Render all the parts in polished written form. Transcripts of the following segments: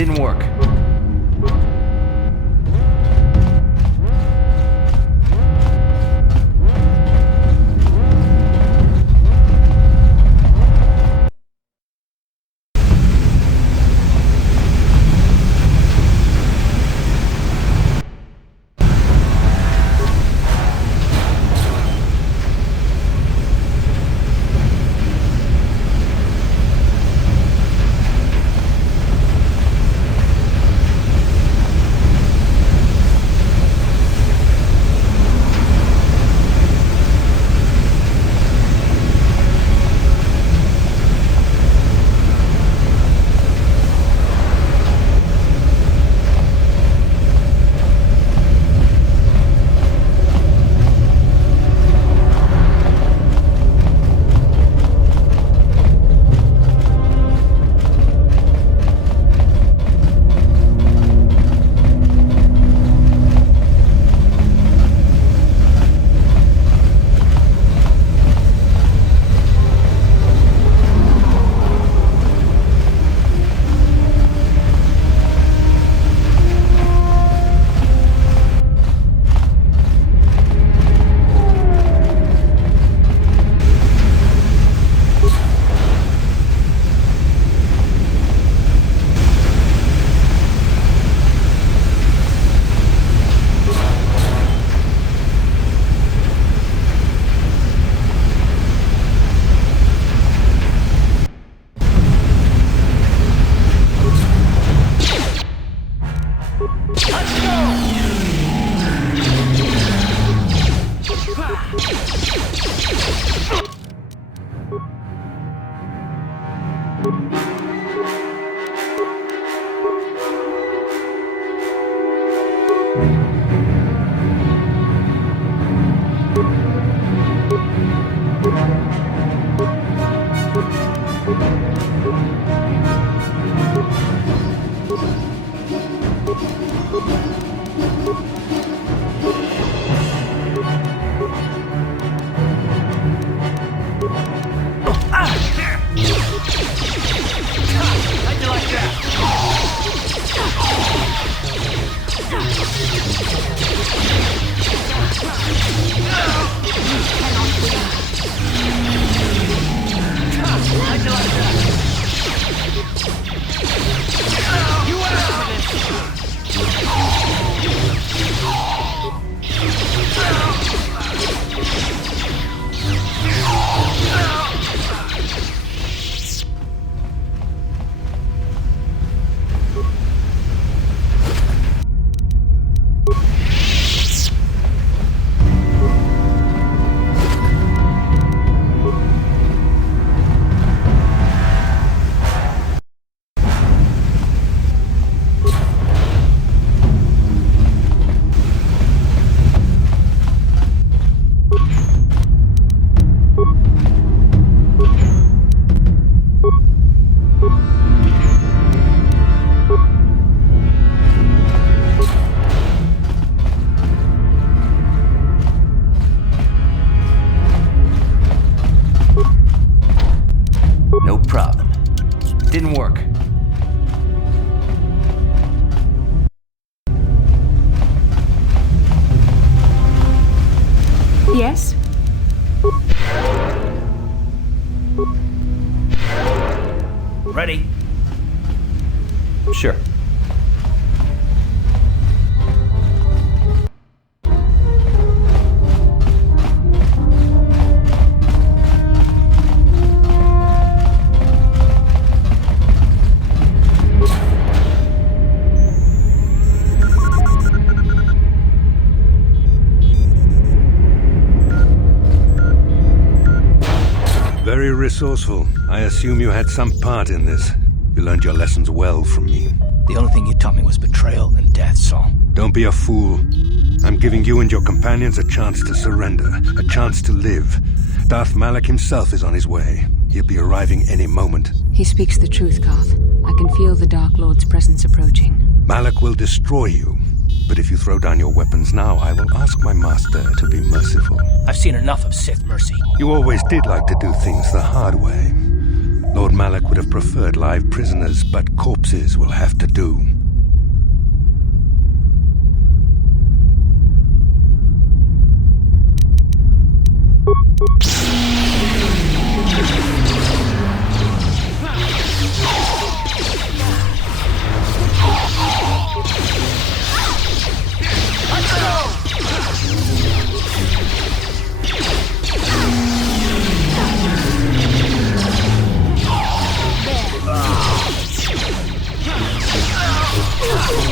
Didn't work. Didn't work. Yes? Ready? Sure. Very resourceful. I assume you had some part in this. You learned your lessons well from me. The only thing you taught me was betrayal and death, Saul. Don't be a fool. I'm giving you and your companions a chance to surrender, a chance to live. Darth Malak himself is on his way. He'll be arriving any moment. He speaks the truth, Carth. I can feel the Dark Lord's presence approaching. Malak will destroy you. But if you throw down your weapons now, I will ask my master to be merciful. I've seen enough of Sith mercy. You always did like to do things the hard way. Lord Malak would have preferred live prisoners, but corpses will have to do.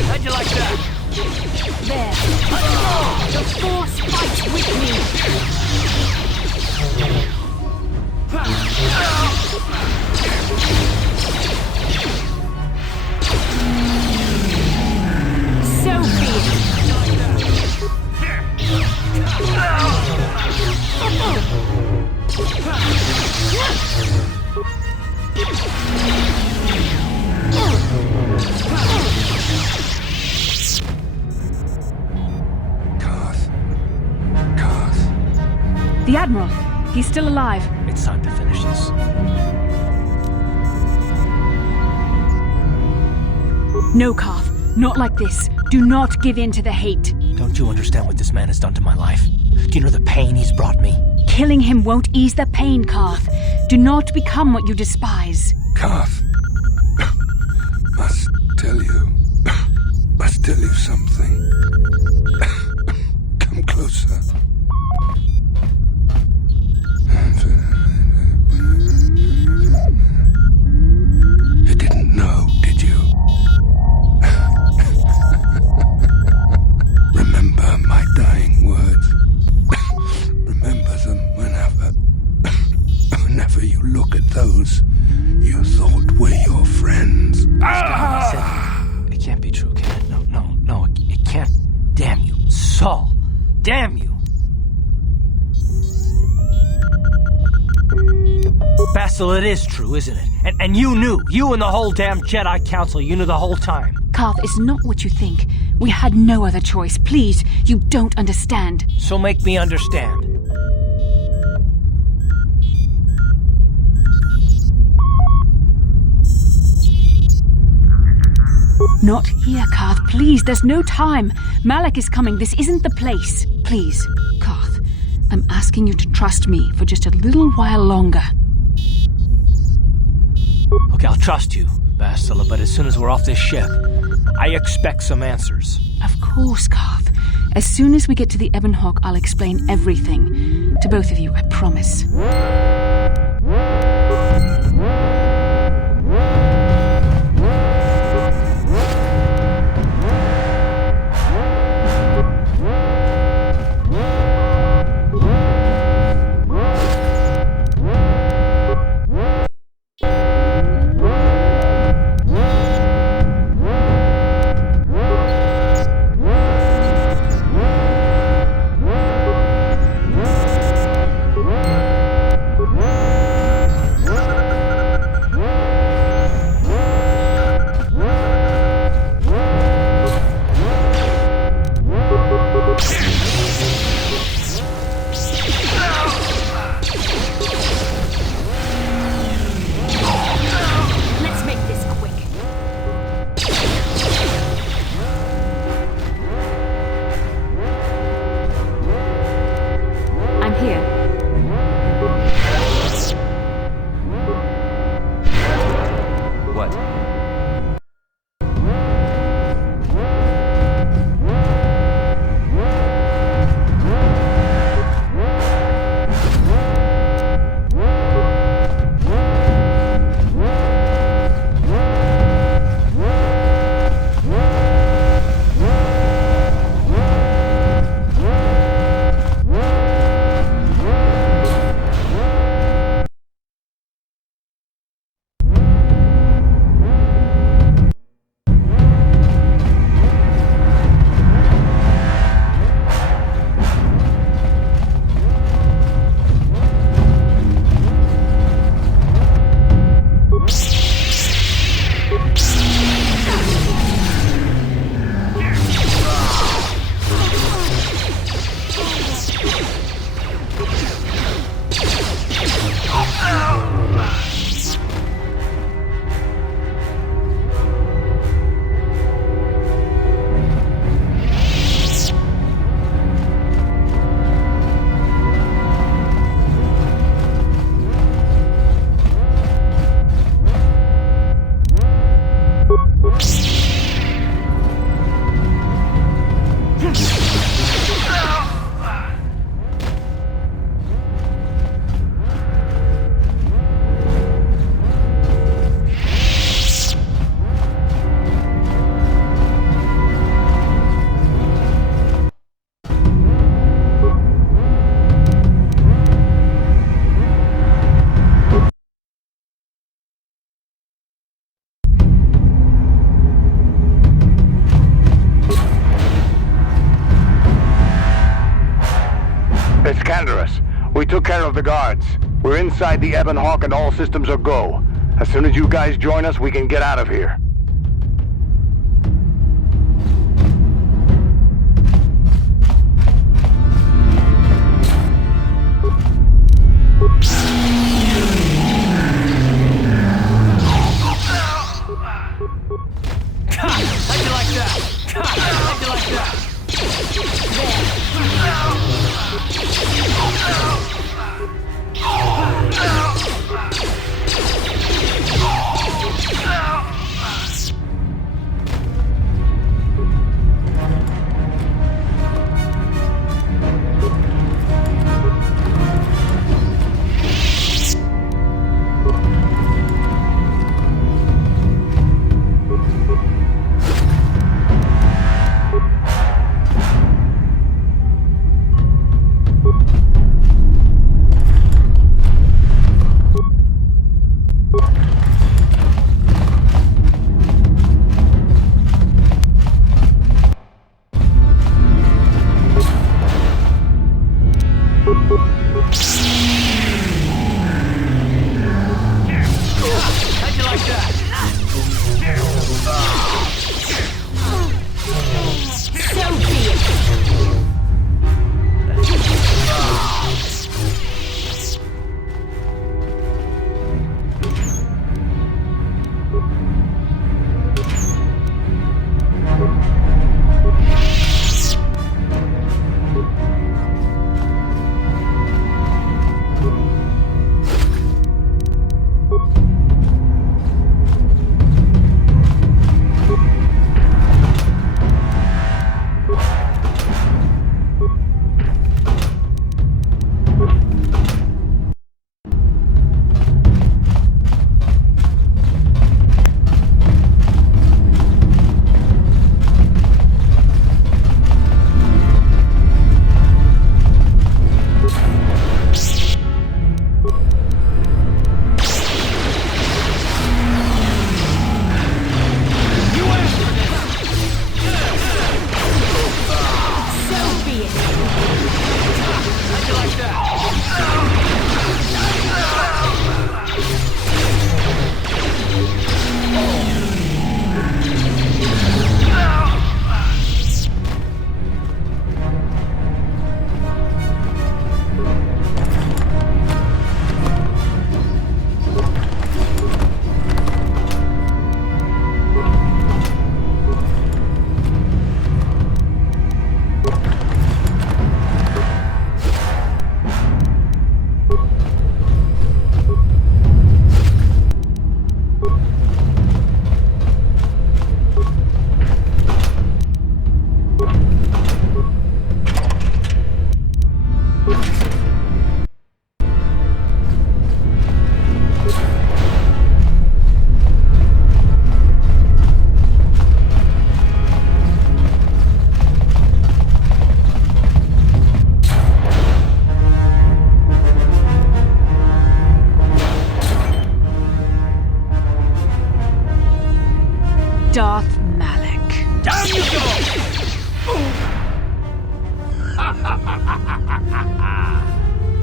How'd you like that? There. The Force fight with me. So be it. The Admiral. He's still alive. It's time to finish this. No, Karth. Not like this. Do not give in to the hate. Don't you understand what this man has done to my life? Do you know the pain he's brought me? Killing him won't ease the pain, Karth. Do not become what you despise. Karth, must tell you something. Come closer. You didn't know, did you? Remember my dying words. Remember them whenever you look at those you thought were your friends. It can't be true, can it? No, it can't. Damn you, Saul. Damn you. Bastil, it is true, isn't it? And you knew. You and the whole damn Jedi Council, you knew the whole time. Karth, it's not what you think. We had no other choice. Please, you don't understand. So make me understand. Not here, Karth. Please, there's no time. Malak is coming. This isn't the place. Please, Karth, I'm asking you to trust me for just a little while longer. Okay, I'll trust you, Bastila, but as soon as we're off this ship, I expect some answers. Of course, Karth. As soon as we get to the Ebon Hawk, I'll explain everything. To both of you, I promise. took care of the guards. We're inside the Ebon Hawk and all systems are go. As soon as you guys join us, we can get out of here. How'd you like that? How'd you like that? Darth Malak. Down you go!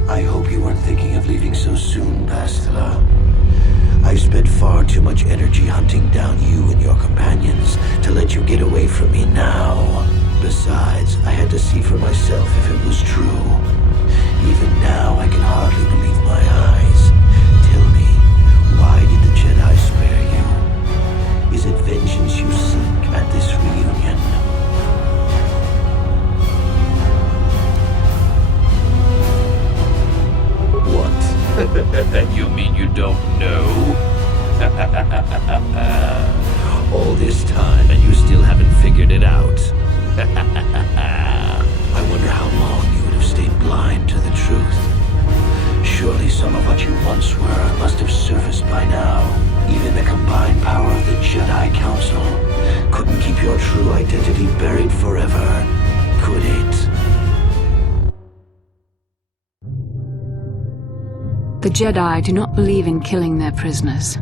I hope you weren't thinking of leaving so soon, Бастила. I spent far too much energy hunting down you and your companions to let you get away from me now. Besides, I had to see for myself if it was true. Even now, I can hardly believe my eyes. Tell me, why did the Jedi spare you? Is it vengeance you seek at this reunion? What? You mean you don't know? All this time and you still haven't figured it out. I wonder how long you would have stayed blind to the truth. Surely some of what you once were must have surfaced by now. Even the combined power of the Jedi Council couldn't keep your true identity buried forever, could it? The Jedi do not believe in killing their prisoners.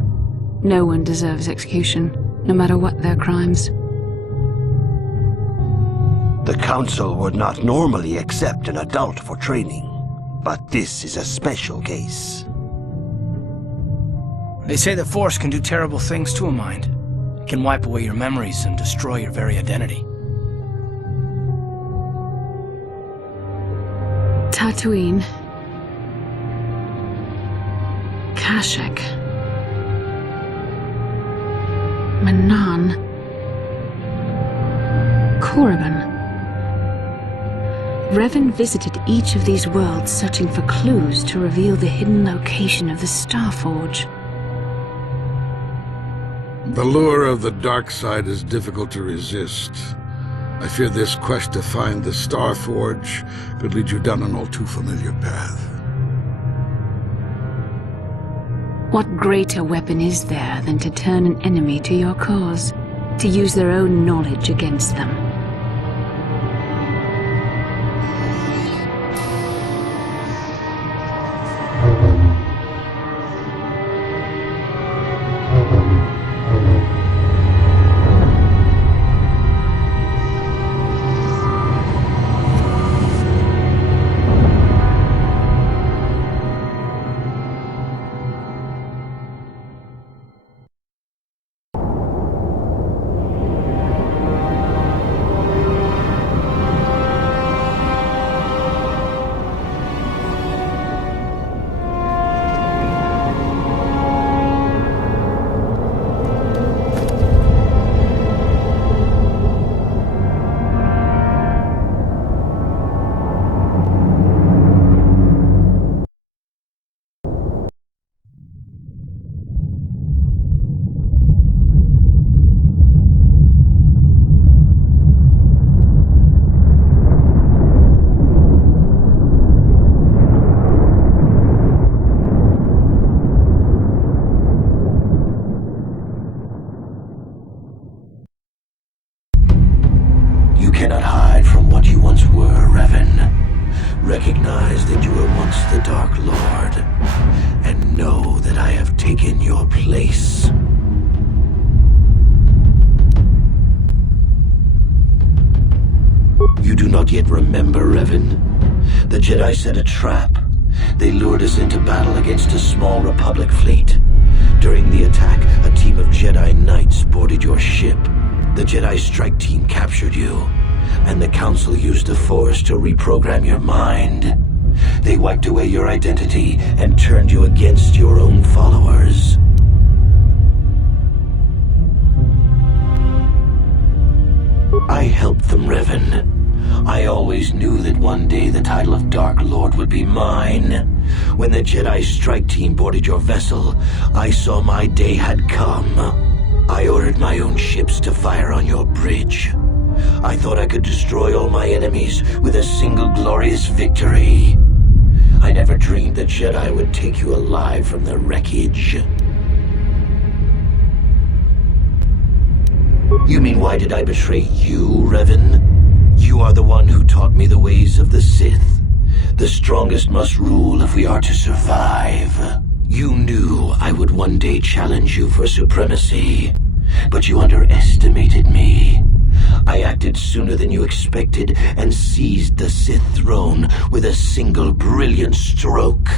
No one deserves execution, no matter what their crimes. The Council would not normally accept an adult for training. But this is a special case. They say the Force can do terrible things to a mind. It can wipe away your memories and destroy your very identity. Tatooine. Kashyyyk. Manaan. Korriban. Revan visited each of these worlds searching for clues to reveal the hidden location of the Starforge. The lure of the dark side is difficult to resist. I fear this quest to find the Starforge could lead you down an all too familiar path. What greater weapon is there than to turn an enemy to your cause, to use their own knowledge against them? Recognize that you were once the Dark Lord, and know that I have taken your place. You do not yet remember, Revan? The Jedi set a trap. They lured us into battle against a small Republic fleet. During the attack, a team of Jedi Knights boarded your ship. The Jedi strike team captured you, and the Council used the Force to reprogram your mind. They wiped away your identity and turned you against your own followers. I helped them, Revan. I always knew that one day the title of Dark Lord would be mine. When the Jedi strike team boarded your vessel, I saw my day had come. I ordered my own ships to fire on your bridge. I thought I could destroy all my enemies with a single glorious victory. I never dreamed the Jedi would take you alive from the wreckage. You mean, why did I betray you, Revan? You are the one who taught me the ways of the Sith. The strongest must rule if we are to survive. You knew I would one day challenge you for supremacy, but you underestimated me. I acted sooner than you expected and seized the Sith throne with a single brilliant stroke.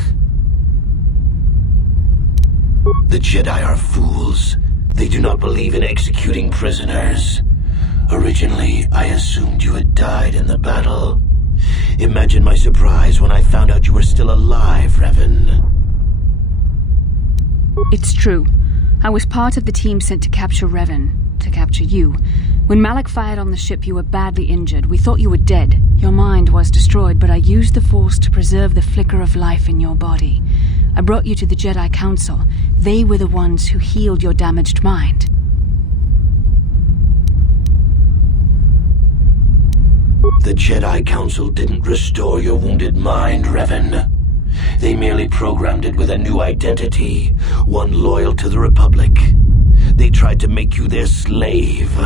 The Jedi are fools. They do not believe in executing prisoners. Originally, I assumed you had died in the battle. Imagine my surprise when I found out you were still alive, Revan. It's true. I was part of the team sent to capture Revan, to capture you. When Malak fired on the ship, you were badly injured. We thought you were dead. Your mind was destroyed, but I used the Force to preserve the flicker of life in your body. I brought you to the Jedi Council. They were the ones who healed your damaged mind. The Jedi Council didn't restore your wounded mind, Revan. They merely programmed it with a new identity, one loyal to the Republic. They tried to make you their slave.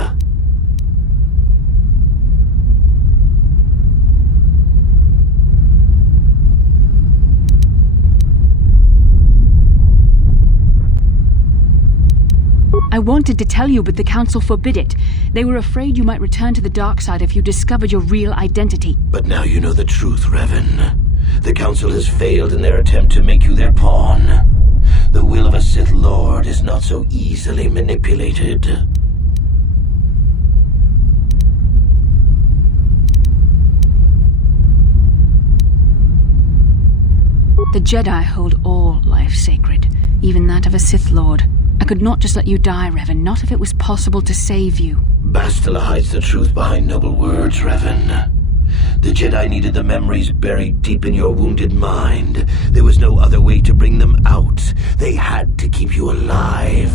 I wanted to tell you, but the Council forbid it. They were afraid you might return to the dark side if you discovered your real identity. But now you know the truth, Revan. The Council has failed in their attempt to make you their pawn. The will of a Sith Lord is not so easily manipulated. The Jedi hold all life sacred, even that of a Sith Lord. I could not just let you die, Revan, not if it was possible to save you. Bastila hides the truth behind noble words, Revan. The Jedi needed the memories buried deep in your wounded mind. There was no other way to bring them out. They had to keep you alive.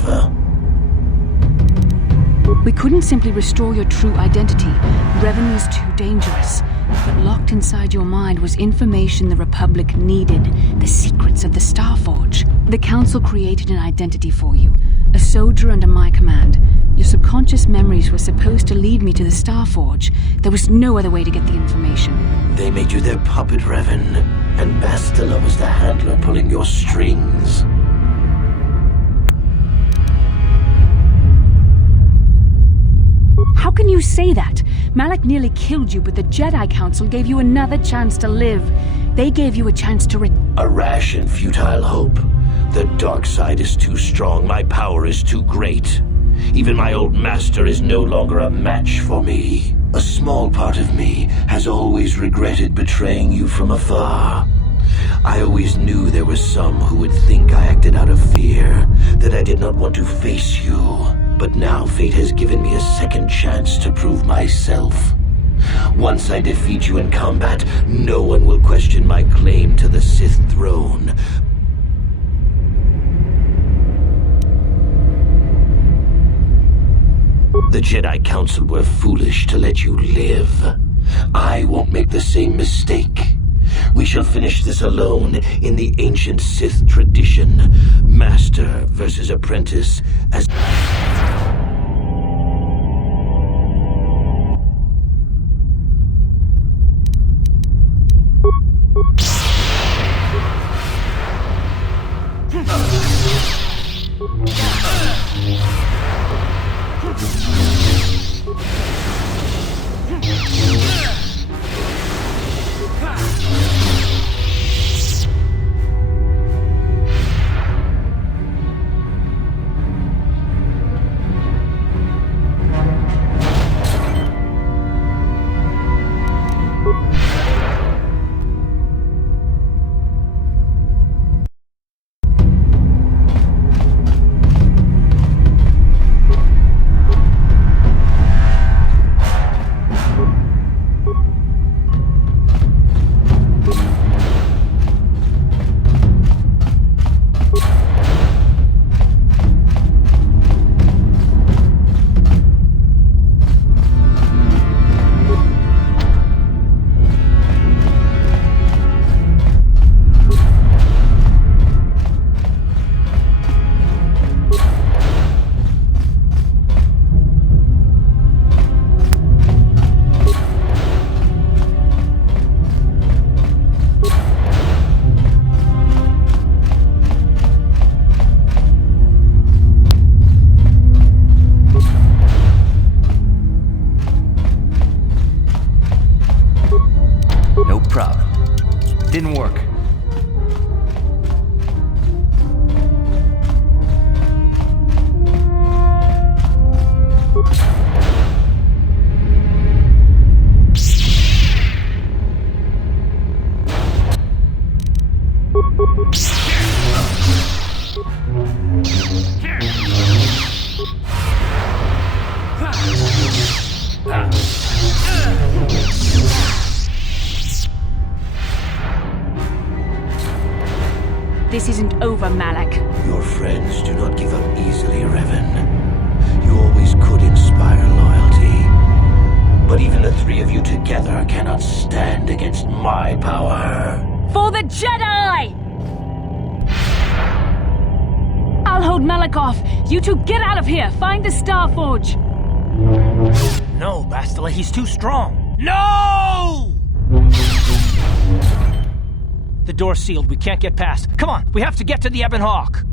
We couldn't simply restore your true identity. Revan was too dangerous. But locked inside your mind was information the Republic needed, the secrets of the Starforge. The Council created an identity for you, a soldier under my command. Your subconscious memories were supposed to lead me to the Starforge. There was no other way to get the information. They made you their puppet, Revan, and Bastila was the handler pulling your strings. How can you say that? Malak nearly killed you, but the Jedi Council gave you another chance to live. They gave you a chance to A rash and futile hope. The dark side is too strong. My power is too great. Even my old master is no longer a match for me. A small part of me has always regretted betraying you from afar. I always knew there were some who would think I acted out of fear, that I did not want to face you. But now fate has given me a second chance to prove myself. Once I defeat you in combat, no one will question my claim to the Sith throne. The Jedi Council were foolish to let you live. I won't make the same mistake. We shall finish this alone in the ancient Sith tradition. Master versus apprentice as... Didn't work. This isn't over, Malak. Your friends do not give up easily, Revan. You always could inspire loyalty. But even the three of you together cannot stand against my power. For the Jedi! I'll hold Malak off. You two get out of here. Find the Starforge. No, Bastila, he's too strong. No! The door's sealed. We can't get past. Come on, we have to get to the Ebon Hawk.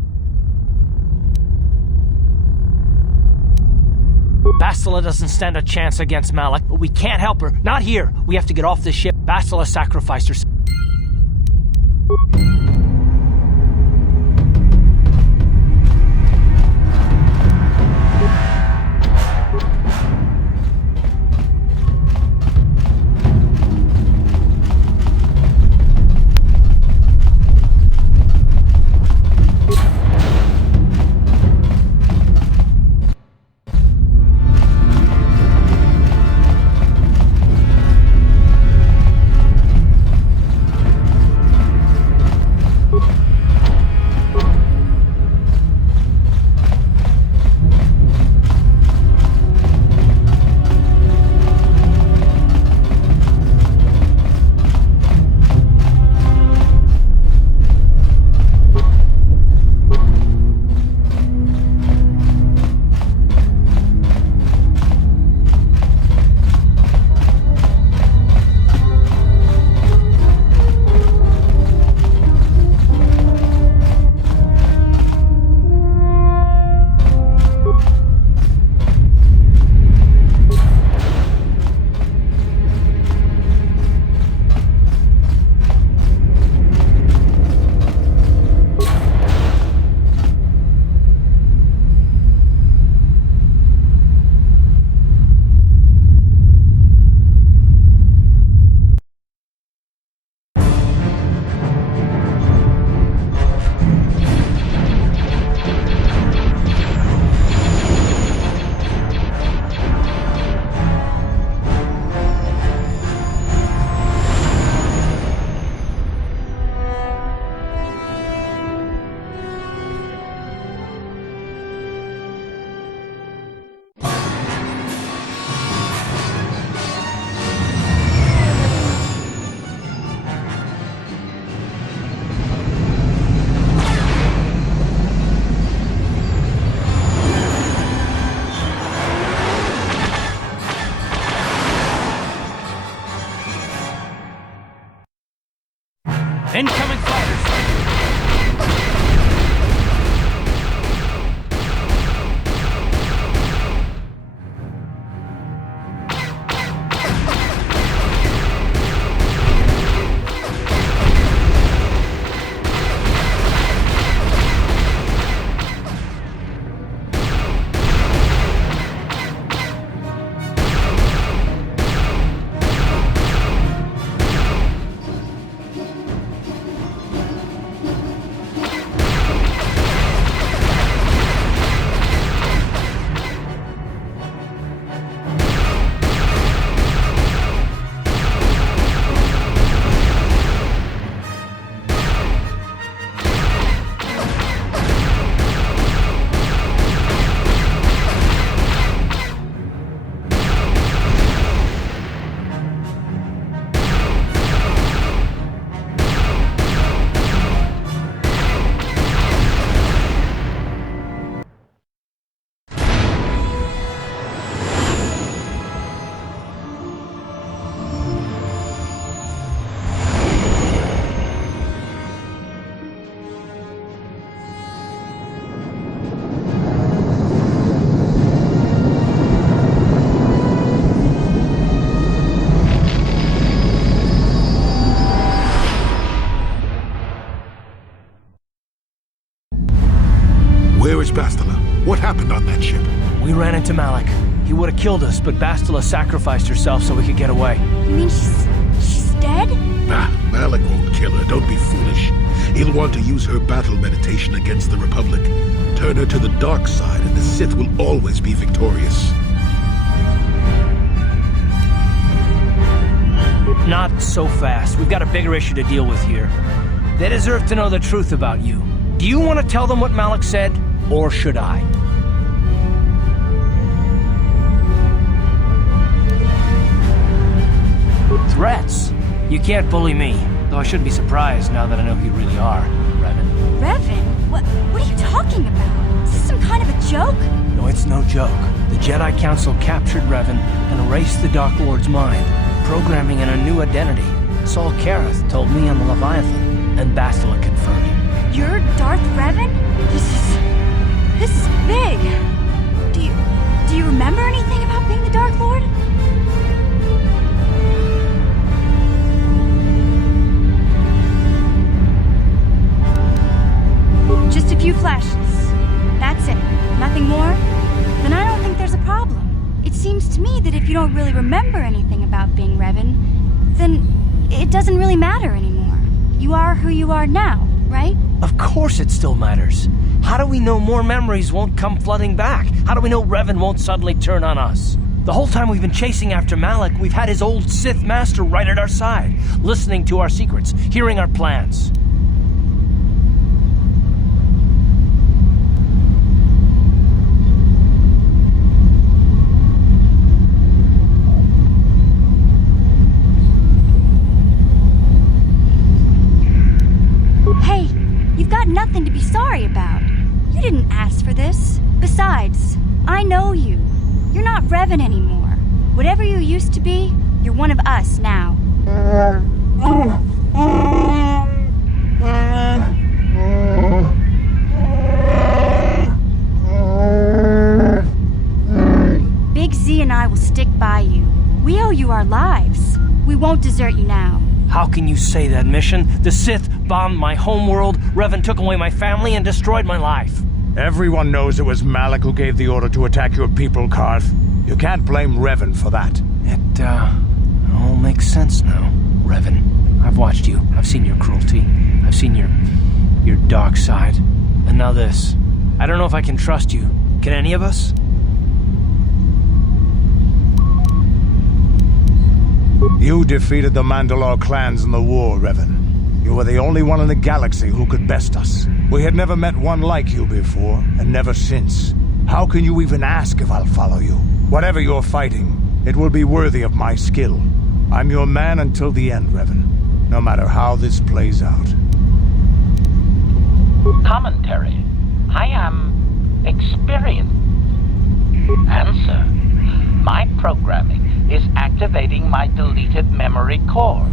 Bastila doesn't stand a chance against Malak, but we can't help her. Not here. We have to get off this ship. Bastila sacrificed herself. Incoming fighters! Where is Бастила? What happened on that ship? We ran into Malak. He would have killed us, but Бастila sacrificed herself so we could get away. You mean she's dead? Nah, Malak won't kill her. Don't be foolish. He'll want to use her battle meditation against the Republic. Turn her to the dark side, and the Sith will always be victorious. Not so fast. We've got a bigger issue to deal with here. They deserve to know the truth about you. Do you want to tell them what Malak said, or should I? Threats? You can't bully me, though I shouldn't be surprised now that I know who you really are, Revan. Revan? What are you talking about? Is this some kind of a joke? No, it's no joke. The Jedi Council captured Revan and erased the Dark Lord's mind, programming in a new identity. Saul Karath told me on the Leviathan, and Бастила confirmed it. You're Darth Revan? This is big. Do you remember anything about being the Dark Lord? me that if you don't really remember anything about being Revan, then it doesn't really matter anymore. You are who you are now, right? Of course it still matters. How do we know more memories won't come flooding back? How do we know Revan won't suddenly turn on us? The whole time we've been chasing after Malak, we've had his old Sith master right at our side, listening to our secrets, hearing our plans. Hey, you've got nothing to be sorry about. You didn't ask for this. Besides, I know you. You're not Revan anymore. Whatever you used to be, you're one of us now. Big Z and I will stick by you. We owe you our lives. We won't desert you now. How can you say that, Mission? The Sith bombed my homeworld, Revan took away my family, and destroyed my life. Everyone knows it was Malak who gave the order to attack your people, Karth. You can't blame Revan for that. It, all makes sense now. Revan, I've watched you. I've seen your cruelty. I've seen your dark side. And now this. I don't know if I can trust you. Can any of us? You defeated the Mandalore clans in the war, Revan. You were the only one in the galaxy who could best us. We had never met one like you before, and never since. How can you even ask if I'll follow you? Whatever you're fighting, it will be worthy of my skill. I'm your man until the end, Revan. No matter how this plays out. Commentary. I am experienced. Answer. My programming is activating my deleted memory core.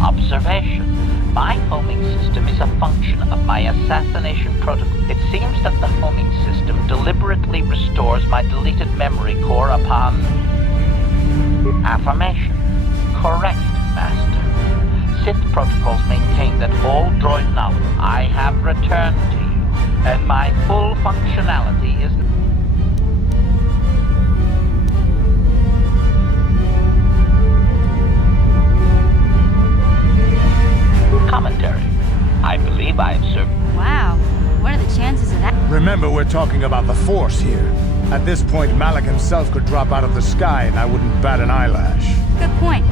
Observation. My homing system is a function of my assassination protocol. It seems that the homing system deliberately restores my deleted memory core upon affirmation. Correct, Master. Sith protocols maintain that all droid knowledge I have returned to you, and my full functionality is... Commentary. I believe I have served... Wow, what are the chances of that? Remember, we're talking about the Force here. At this point, Malak himself could drop out of the sky and I wouldn't bat an eyelash. Good point.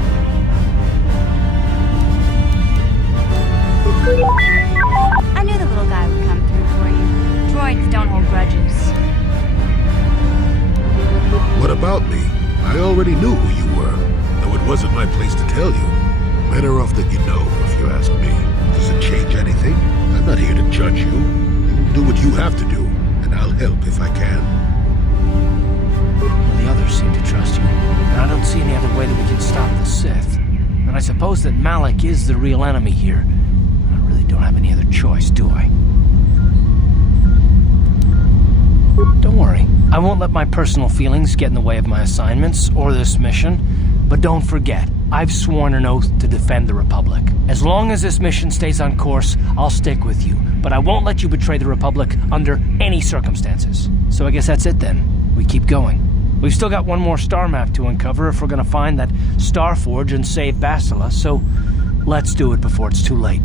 I knew the little guy would come through for you. Droids don't hold grudges. What about me? I already knew who you were, though it wasn't my place to tell you. Better off that you know, if you ask me. Does it change anything? I'm not here to judge you. You do what you have to do, and I'll help if I can. Well, the others seem to trust you, and I don't see any other way that we can stop the Sith. And I suppose that Malak is the real enemy here. I really don't have any other choice, do I? Don't worry. I won't let my personal feelings get in the way of my assignments or this mission. But don't forget, I've sworn an oath to defend the Republic. As long as this mission stays on course, I'll stick with you. But I won't let you betray the Republic under any circumstances. So I guess that's it then. We keep going. We've still got one more star map to uncover if we're gonna find that Star Forge and save Бастила, so let's do it before it's too late.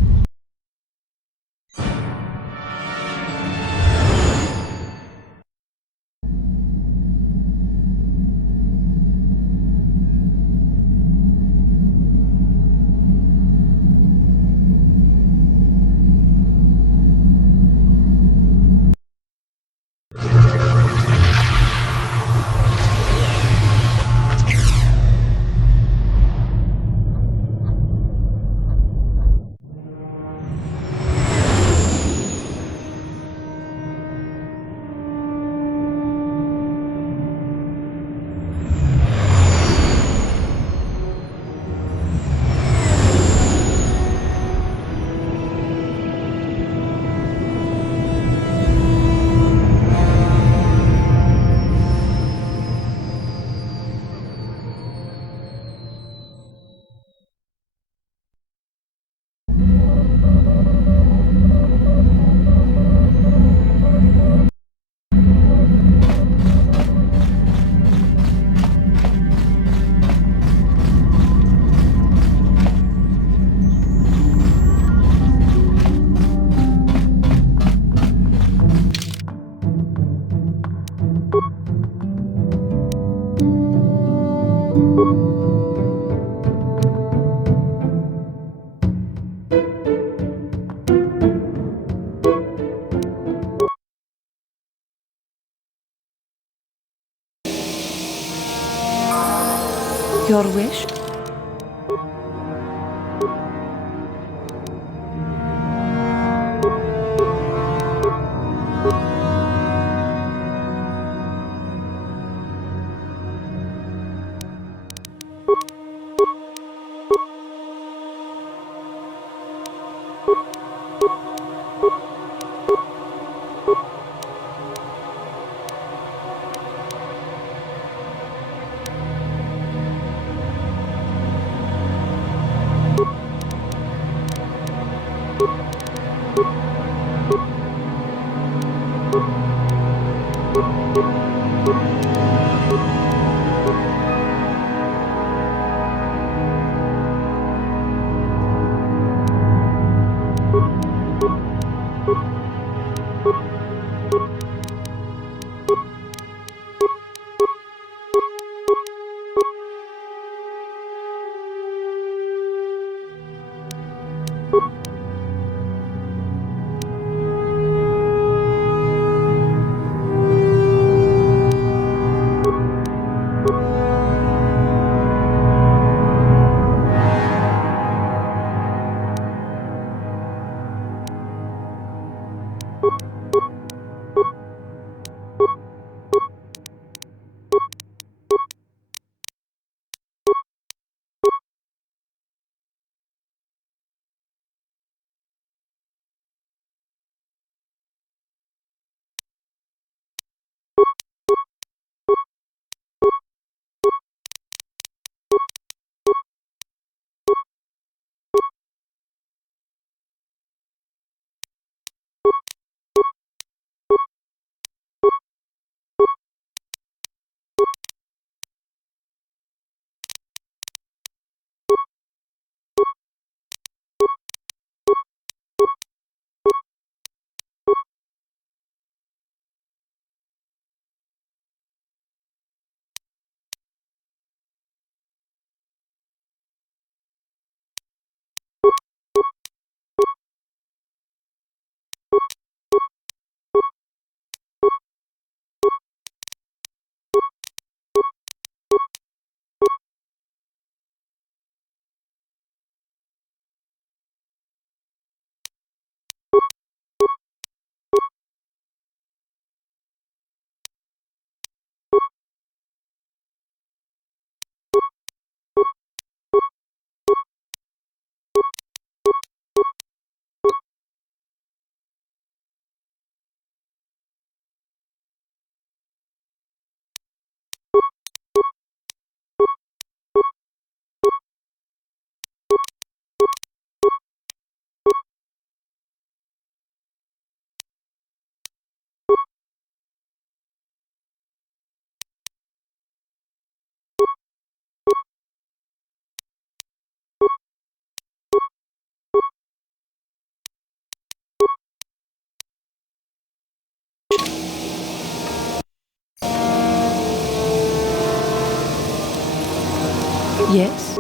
Yes?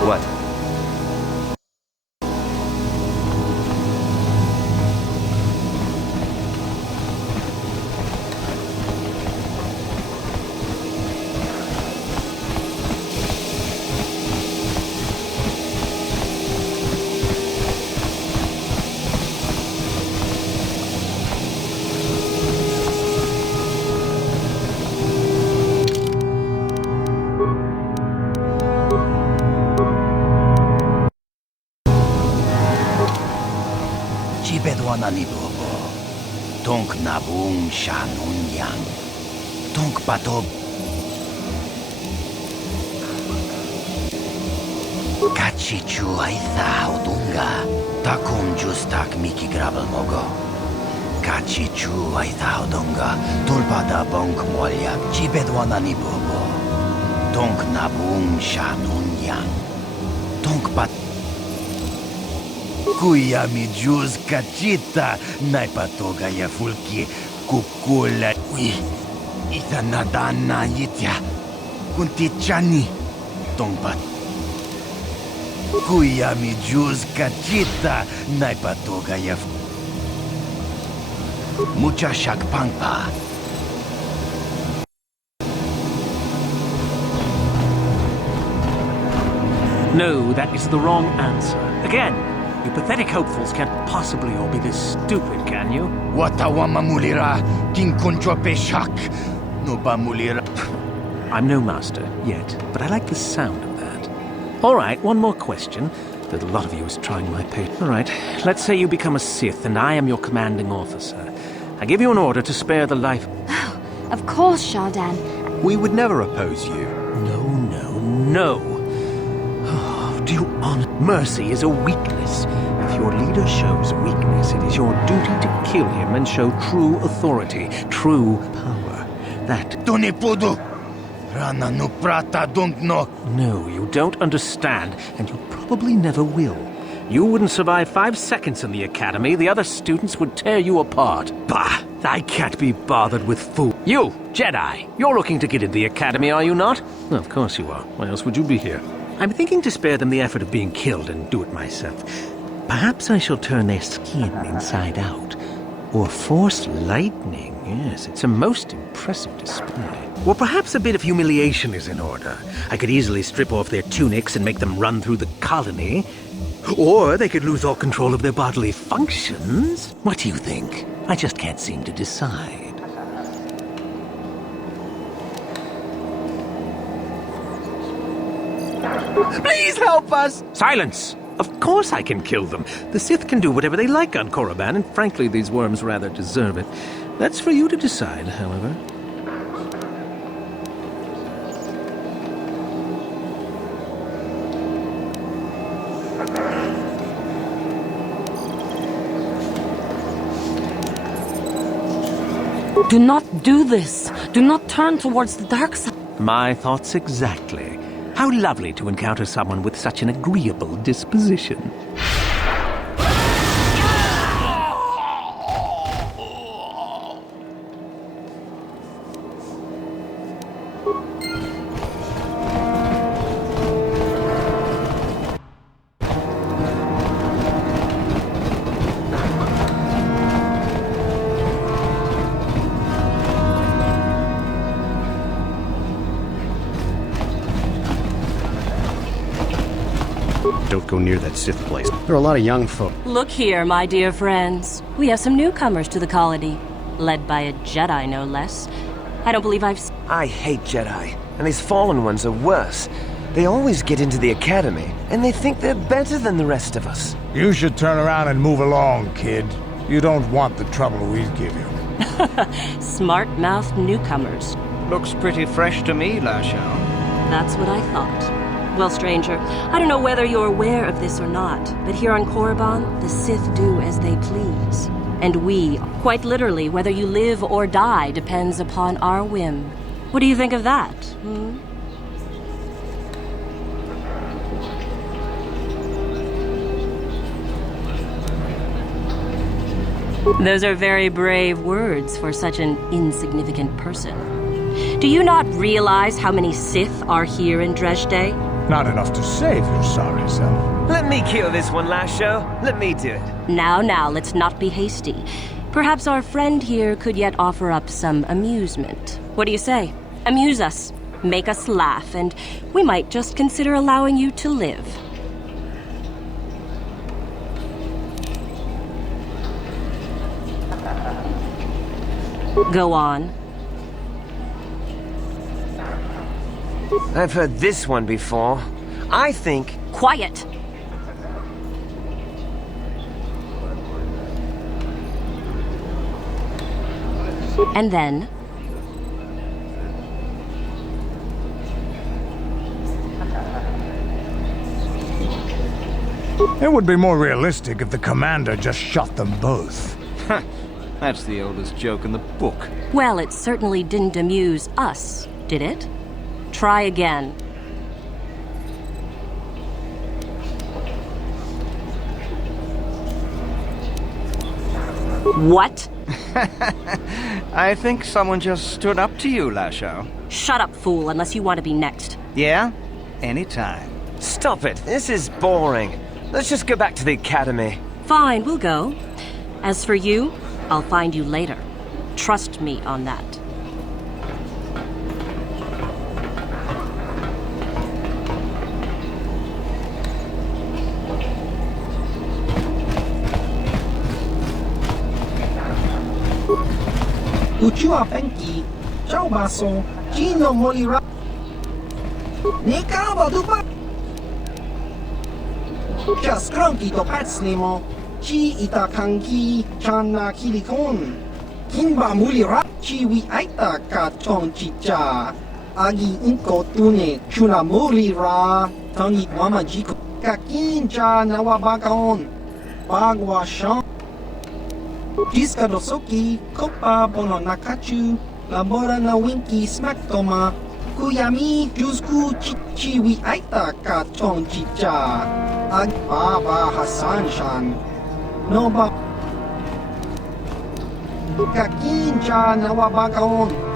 What? Nani bobo, tonk nabung shanun yang, tonk patob. Kachichu aitha udunga, takum justak miki grabel mogo. Kachichu aitha udunga, tulpada bonk molyak, chibedwanani bobo, tonk nabung shanun yang, tonk pat. Куями джуз качита, найпатогая фульки, кукуля. Уи, ита надана итя, кунтичани, томпат. Куями джуз качита, найпатогая. Мучашак панпа. No, that is the wrong answer. Again, you pathetic hopefuls can't possibly all be this stupid, can you? Watawama mulira, kinkunjo peshak. No ba mulira. I'm no master yet, but I like the sound of that. All right, one more question. That a lot of you is trying my patience. All right, let's say you become a Sith and I am your commanding officer. I give you an order to spare the life... Oh, of course, Shardan. We would never oppose you. No. Oh, do you honor... Mercy is a weakness. If your leader shows weakness, it is your duty to kill him and show true authority, true power. That... No, you don't understand, and you probably never will. You wouldn't survive 5 seconds in the academy. The other students would tear you apart. Bah! I can't be bothered with fool. You, Jedi, you're looking to get into the academy, are you not? Well, of course you are. Why else would you be here? I'm thinking to spare them the effort of being killed and do it myself. Perhaps I shall turn their skin inside out. Or force lightning. Yes, it's a most impressive display. Or perhaps a bit of humiliation is in order. I could easily strip off their tunics and make them run through the colony. Or they could lose all control of their bodily functions. What do you think? I just can't seem to decide. Please help us! Silence! Of course I can kill them. The Sith can do whatever they like on Korriban, and frankly, these worms rather deserve it. That's for you to decide, however. Do not do this. Do not turn towards the dark side. My thoughts exactly. How lovely to encounter someone with such an agreeable disposition. Don't go near that Sith place. There are a lot of young folk. Look here, my dear friends. We have some newcomers to the colony. Led by a Jedi, no less. I don't believe I've... I hate Jedi, and these fallen ones are worse. They always get into the academy, and they think they're better than the rest of us. You should turn around and move along, kid. You don't want the trouble we'd give you. Smart-mouthed newcomers. Looks pretty fresh to me, Lashao. That's what I thought. Well, stranger, I don't know whether you're aware of this or not, but here on Korriban, the Sith do as they please. And we, quite literally, whether you live or die depends upon our whim. What do you think of that, Those are very brave words for such an insignificant person. Do you not realize how many Sith are here in Dresde? Not enough to save your sorry self. Let me kill this one, Lasho. Let me do it. Now, let's not be hasty. Perhaps our friend here could yet offer up some amusement. What do you say? Amuse us, make us laugh, and we might just consider allowing you to live. Go on. I've heard this one before. I think... Quiet! And then... It would be more realistic if the commander just shot them both. That's the oldest joke in the book. Well, it certainly didn't amuse us, did it? Try again. What? I think someone just stood up to you, Lasho. Shut up, fool, unless you want to be next. Yeah? Anytime. Stop it. This is boring. Let's just go back to the academy. Fine, we'll go. As for you, I'll find you later. Trust me on that. Uchua Penki, Ciao Basso, Gino Molira. Nika Baduba. Just cranky to Patslimo, Chi Itakanki, Chana Kilikon. Kimba Mulira, Chi wi Aita Kachon Chicha. Agi Inko Tune, Chuna Mulira, Tangi Wamajiko, Kakincha Nawabakaon, Bagwa Shan. Jiska dosoki, kopa bono nakachu, labora na winki smaktoma, kuyami jusku chichi wi aita ka chong chicha, ag baba Hassan shan, noba kakincha nawabakaon.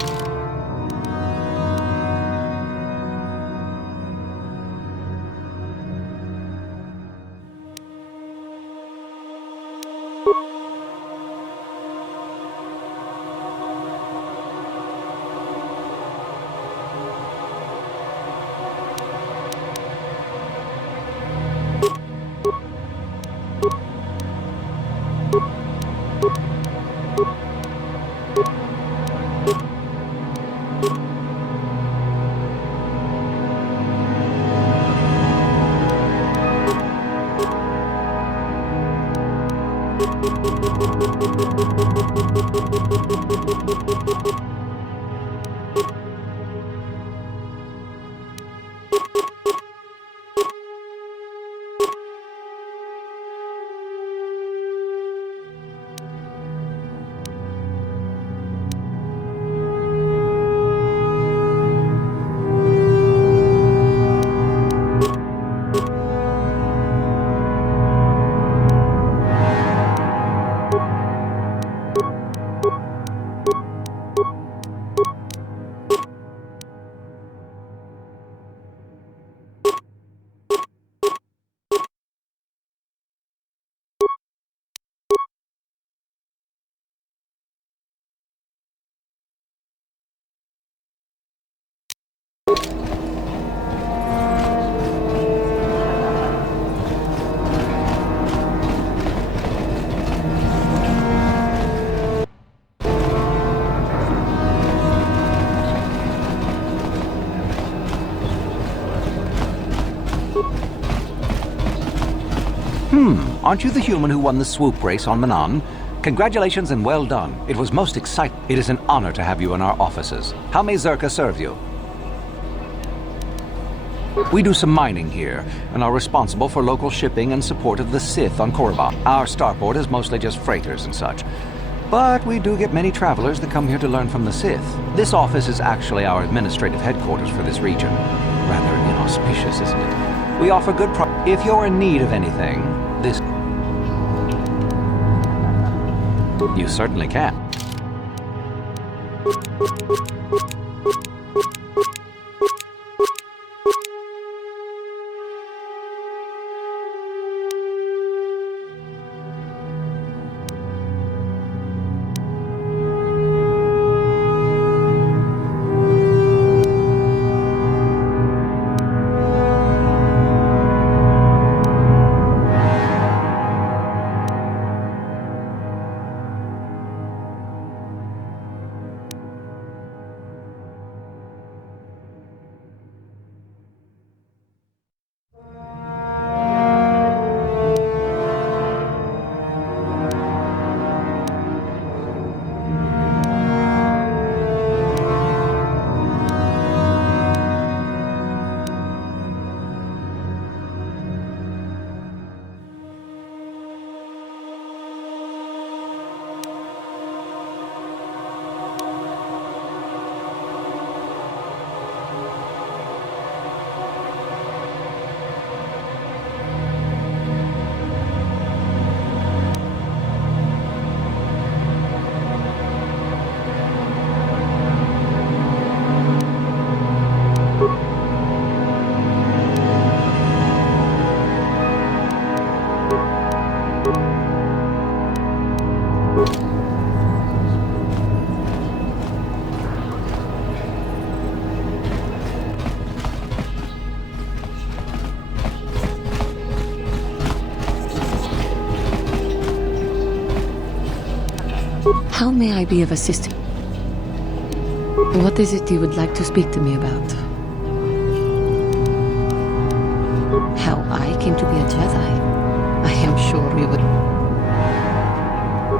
Aren't you the human who won the swoop race on Manan? Congratulations and well done. It was most exciting. It is an honor to have you in our offices. How may Zerka serve you? We do some mining here, and are responsible for local shipping and support of the Sith on Korriban. Our starport is mostly just freighters and such. But we do get many travelers that come here to learn from the Sith. This office is actually our administrative headquarters for this region. Rather inauspicious, isn't it? We offer good if you're in need of anything, this... You certainly can. How may I be of assistance? What is it you would like to speak to me about? How I came to be a Jedi? I am sure we would...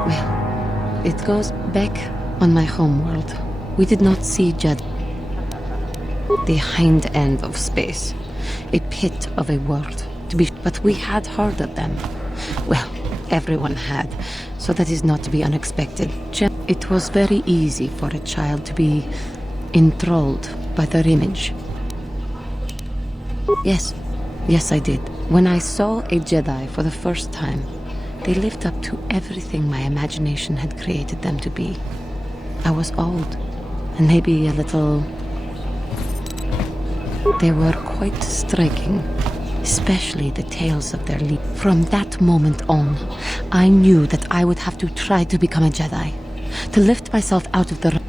Well, it goes back on my homeworld. We did not see Jedi. The hind end of space. A pit of a world. But we had heard of them. Well, everyone had, so that is not to be unexpected. It was very easy for a child to be enthralled by their image. Yes, I did. When I saw a Jedi for the first time, they lived up to everything my imagination had created them to be. I was old, and maybe a little... They were quite striking, especially the tales of their lead. From that moment on, I knew that I would have to try to become a Jedi, to lift myself out of the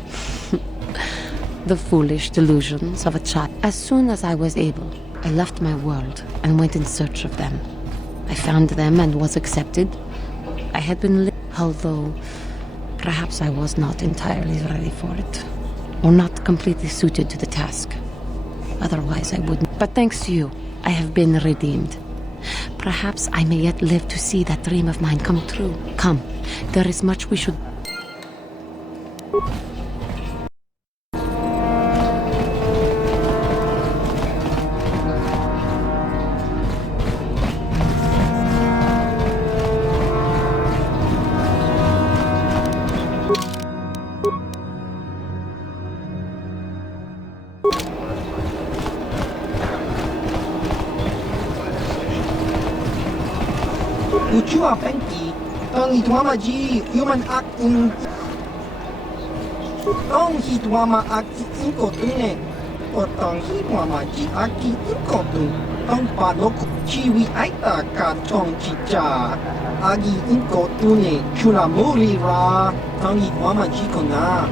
the foolish delusions of a child. As soon as I was able, I left my world and went in search of them. I found them and was accepted. I had been although perhaps I was not entirely ready for it, or not completely suited to the task. Otherwise I wouldn't. But thanks to you, I have been redeemed. Perhaps I may yet live to see that dream of mine come true. Come, there is much we should... Uchua Penki, Tong Hitwamaji, human act in Tong Hitwama act in Kotune, or Tong Hitwamaji aki in Kotun, Tong Padoku, Chiwi Aita ka Tong Chicha, Agi in Kotune, Chulamuri Ra, Tong Hitwamaji Kona.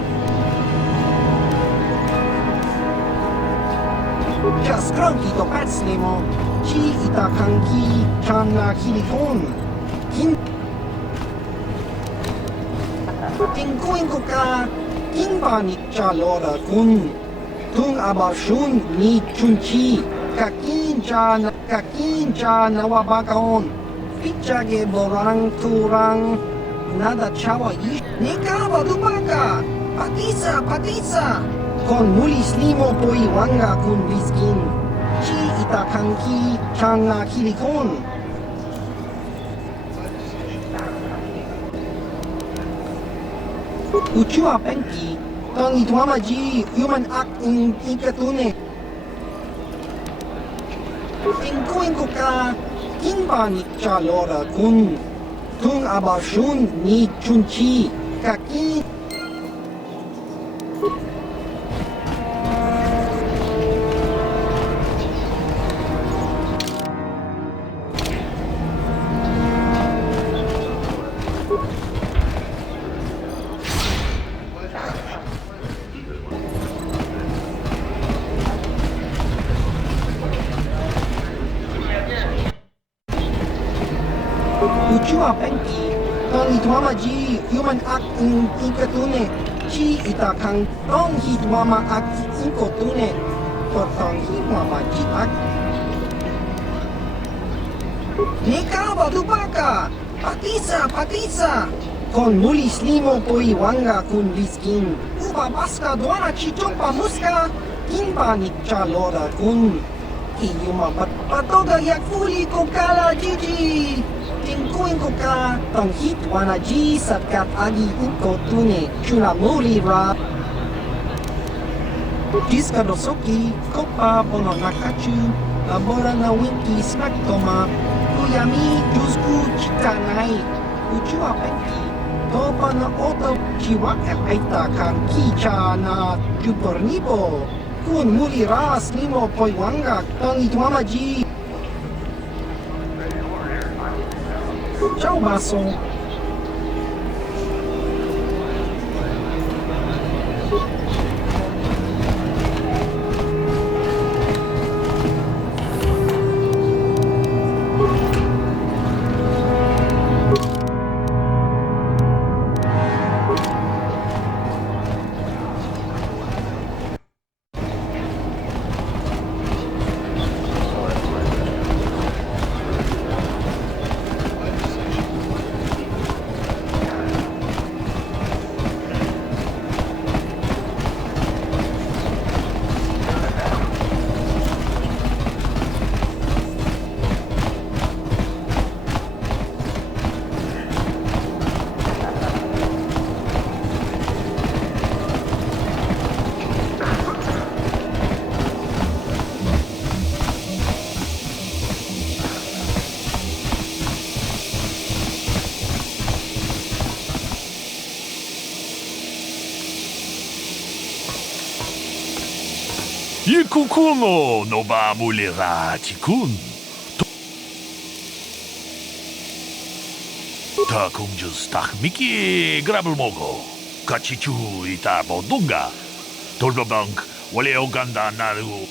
Kaskranki to Patslimo, Chi Itakanki, Chana Hilikon. Tingkuin ko ka, kinba ni Chalora kun, tung abashun ni chunchi, kakincha na wabakaon, pichage borang turang, nada chawa ish, nikaba dubaka, patisa, kon mulis limo po iwanga kun biskin, chi itakanki chana hilikon. Uchua Penki, Tong Hitwamaji, human act in Ikatune. Tingkuin ko ka, kinba ni Chalora kun, tung abashun ni chunchi, kakin. Uchua Penki, Tong Hitwamaji, human act in Ikatune, Chi Itakang, Tong Hitwama act in Kotune, or Tong Hitwamaji act. Nikaba dubaka, patisa, kon mulis limo po iwanga kun biskin, ubabaska doana chichompa muska, kinba ni Chalora kun, iyuma patoga yakfuli ko kala jiji. Tingkuin ko ka, Tong Hitwanaji sakat agi inko tune, Chulamuri Ra. Jiskadosoki, Kopa Bono Nakachu, Labora na Winki Snaktoma, Kuyami Jusku Chitanai, Uchua Penki, Topa na Oto, Chiwak Epaita kan Kicha na Jupornipo, Kun Muri Ra Slimo Poiwanga, Tong Hitwamaji. Ciao basso. Ikukuno no ba mulera tikun. Ta kumjus tak miki grabul mogo. Kachichu ita bodunga. Tolbabank wale oganda naru.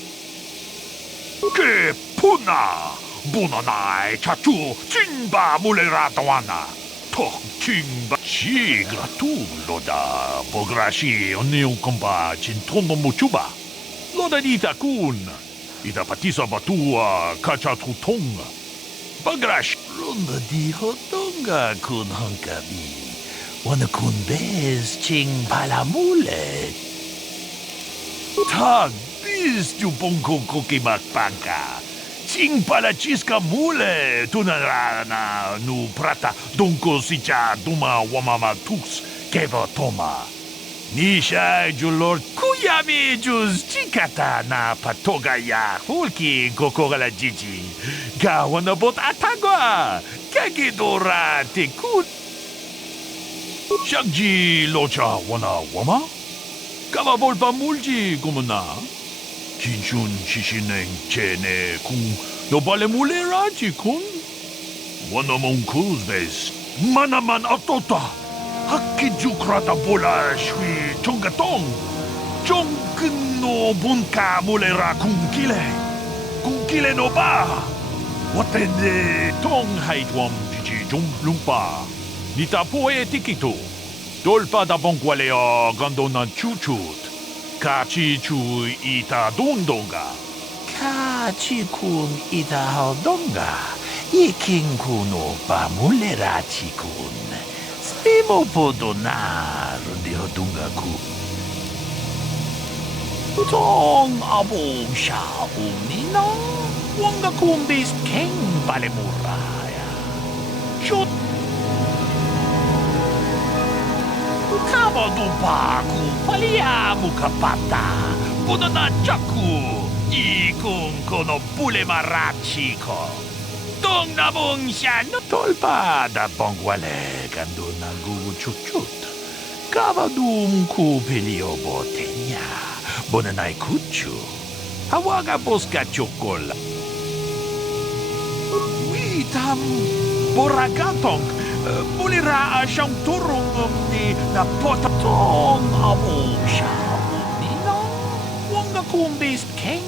Ke puna. Bunanai chachu chingba mulera tawana. Tok chingba chigra tu loda. Bograshi oniu komba chintono muchuba. Loda dita kun. Ida patisa batua kachatu tonga. Bagrash. Ronda di hotonga kun hankabi. Wana kun bez ching palamule. Tag bis tu bonko kokimak panka. Ching palachiska mule. Tunarana nu prata donko sicha duma wamama tux keva toma. Nisha julor kuyami juz chikata na patoga ya hulki kokora jiji. Gawana bot atagwa. Kagidora tekut. Shagji locha wana wama. Kama volpa mulji gumana. Kinchun shishineng chene kung nobale mulera chikun. Wana monkuz bes. Manaman atota. Hakijukrata bola shui chongatong. Chongkin no bunka mulera kungkile. Kungkile no ba. Watende tong haitwam jiji jong lumpa. Nita poe tikito. Dolpa da bonkwaleo gandona chuchut. Kachi chu ita dondonga. Kachi kun ita haldonga. Ikin kuno ba mulera chikun. Stimo podonar de hodunga ku. Tong abong sha umina. Wanga kun bis king balemuraya. Shut. Kabadu baku paliamu kapata. Podana chaku. Ikun kono pule marachiko. Dong na bong siya no tolpa da bongwale kando na guguchut. Kabadum ku pilio botenya. Bonanay kuchu. Hawaga boska chokola. Witam boragatong. Bulira siyang turong ni na potatong abong siya. Nina, wang na kumbis king.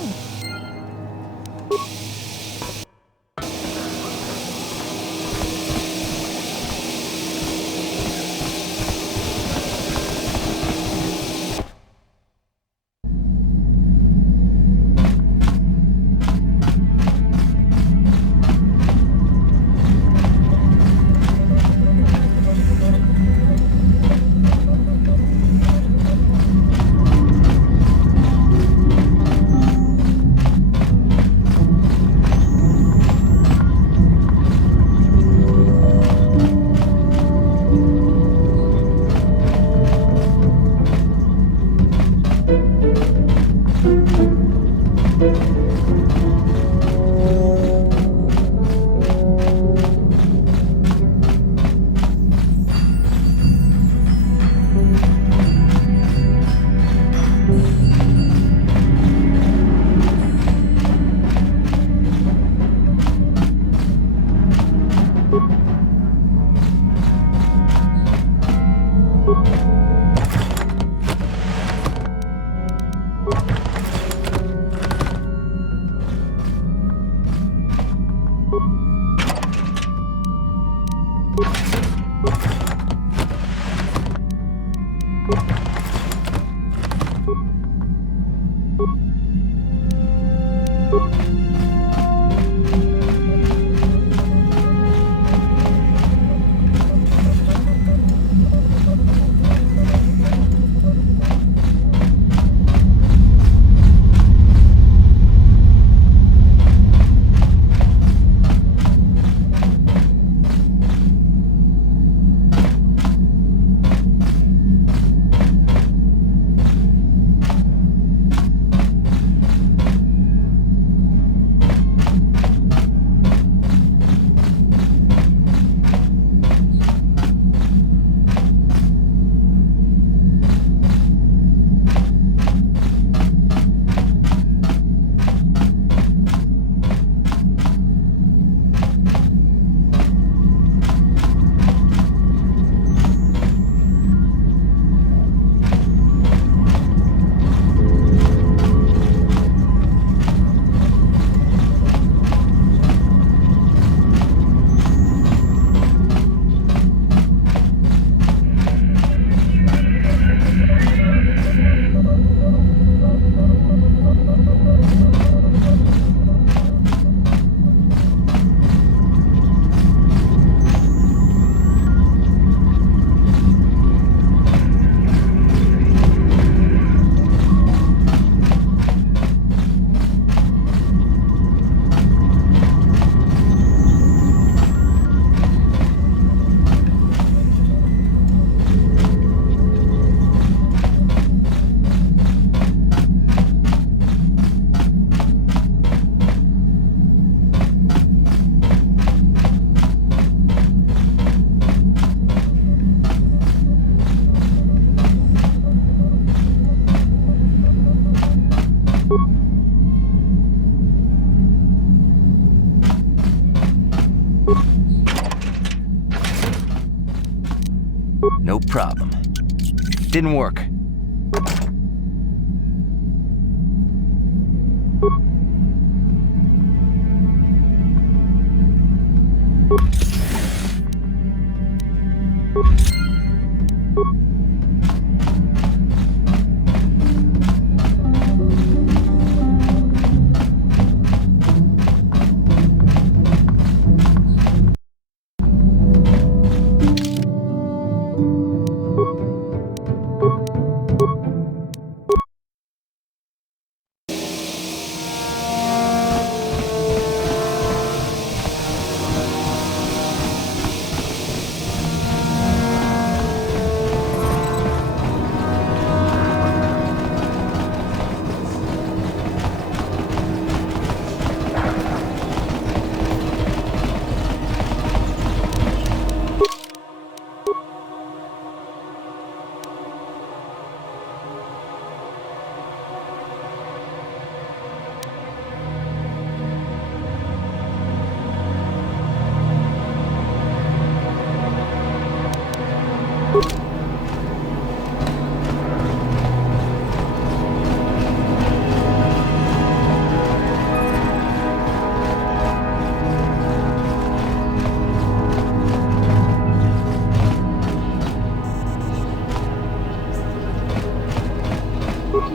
Didn't work.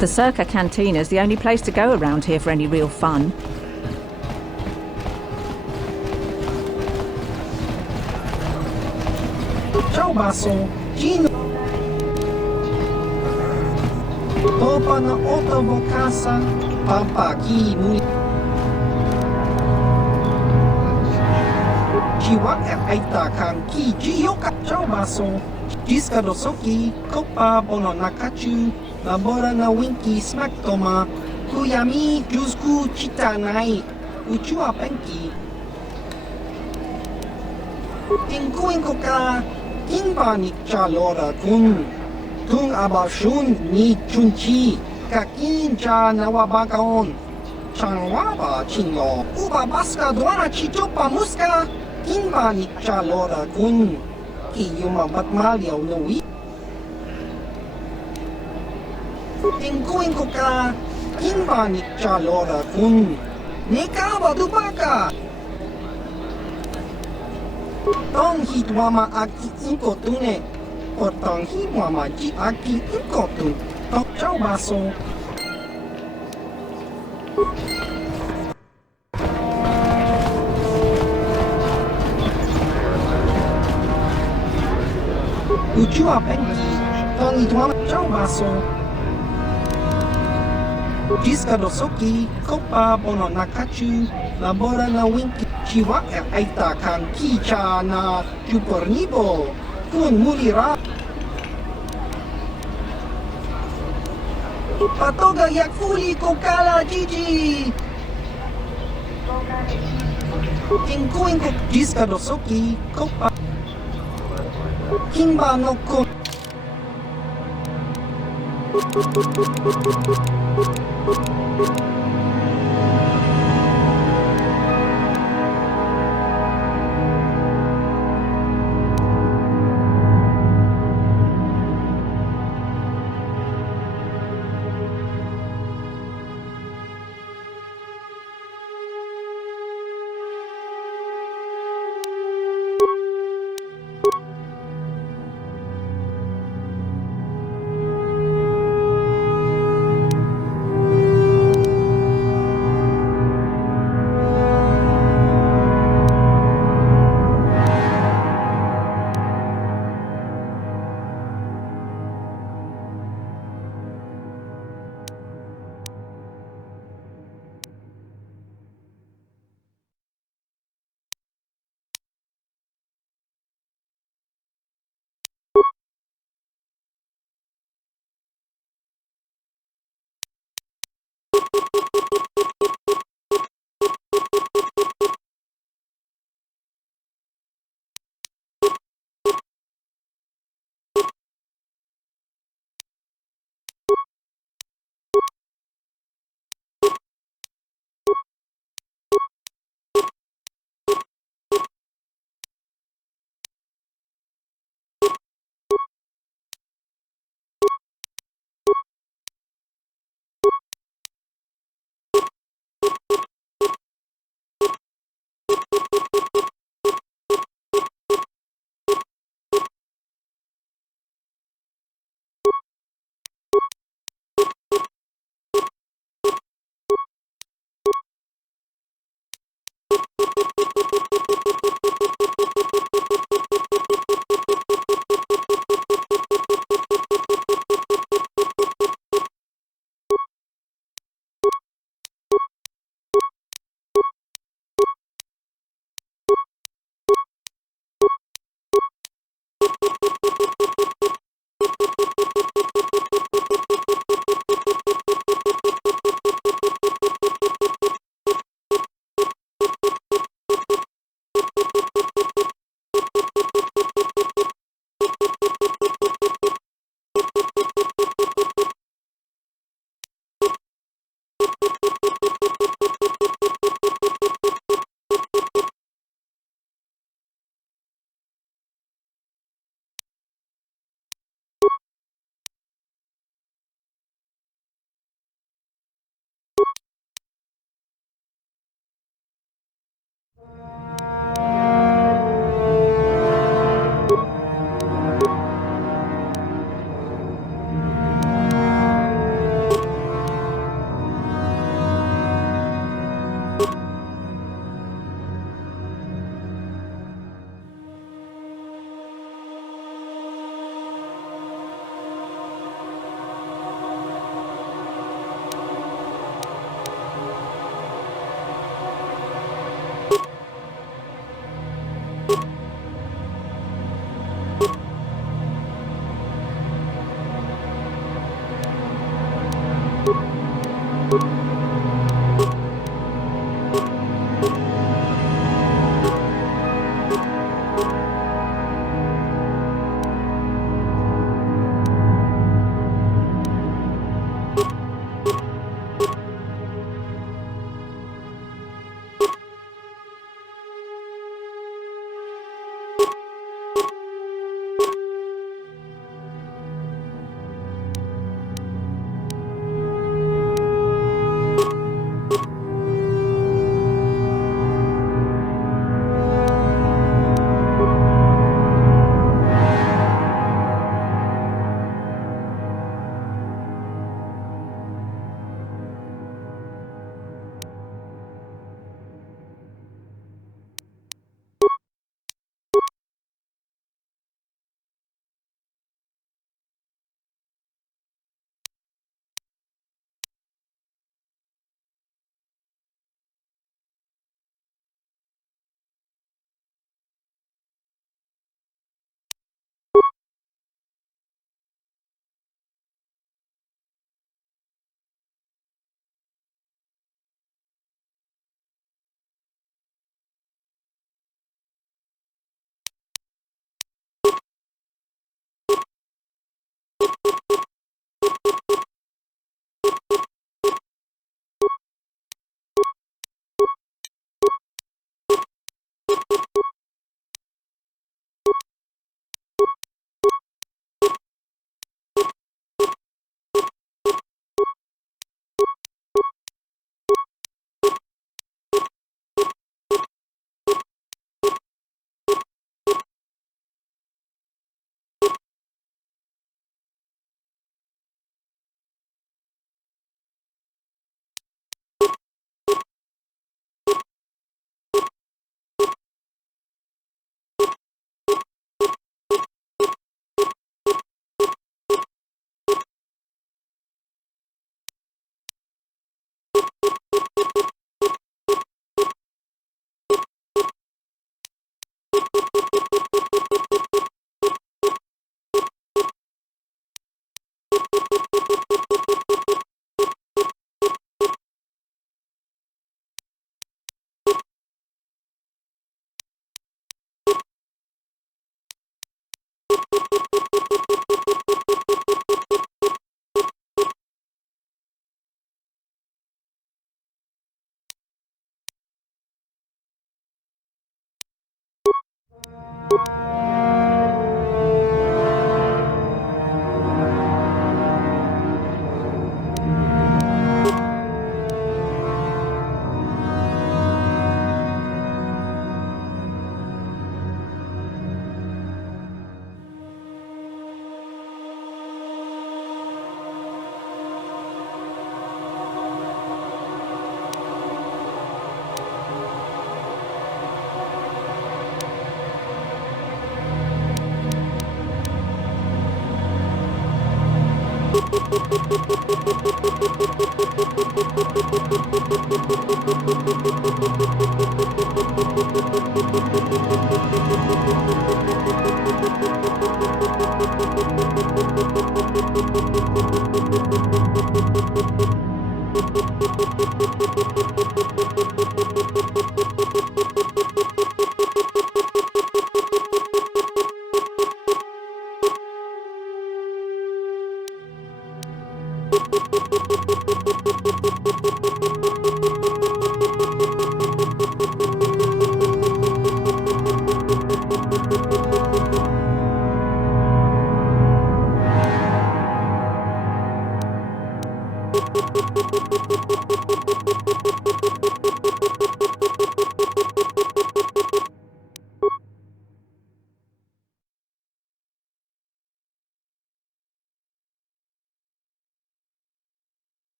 The Circa Cantina is the only place to go around here for any real fun. Ciao baso, Gino. Topa na otowo kasa, papaki muli. Jiwa aita kan ki jiyoka. Ciao baso, Jiska dosoki, kopa bono nakachu, labora na winki smaktoma, kuyami jusku chitanai, uchua penki. Tinkuin ko ka, kinba ni chalora kun, tung abashun ni chunchi, kakin cha nawabakaon, chanwaba chinlo, uba baska dwana chichopa muska, kinba ni chalora kun, kiyuma batmalyaw nui. Tinkuin ko ka, kinba ni chalora kun, nikawa dubaka. Tong hitwama aki inkotune, o tong hitwama ji aki inkotun, tong ciao baso. Uchua penki, tong hitwama ciao baso. Jiska dosoki, kopa bono nakachu, labora na winki. Chiwa aita kan kicha na chupornibo kun mulira. Patoga yakfuli kokala jiji. Tinkuin ko jiska dosoki kopa. Kimba no ko.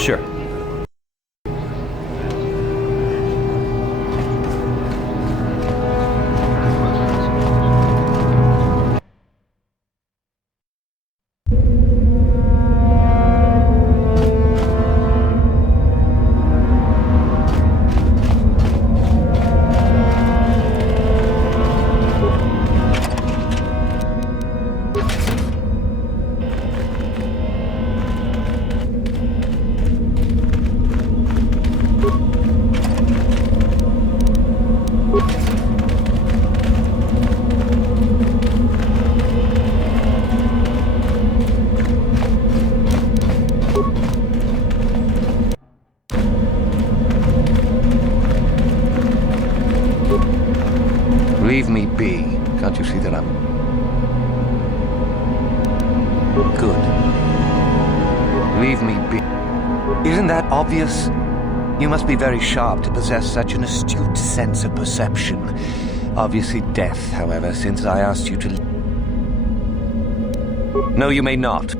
Sure. Leave me be. Can't you see that I'm... Good. Leave me be. Isn't that obvious? You must be very sharp to possess such an astute sense of perception. Obviously death, however, since I asked you to... No, you may not.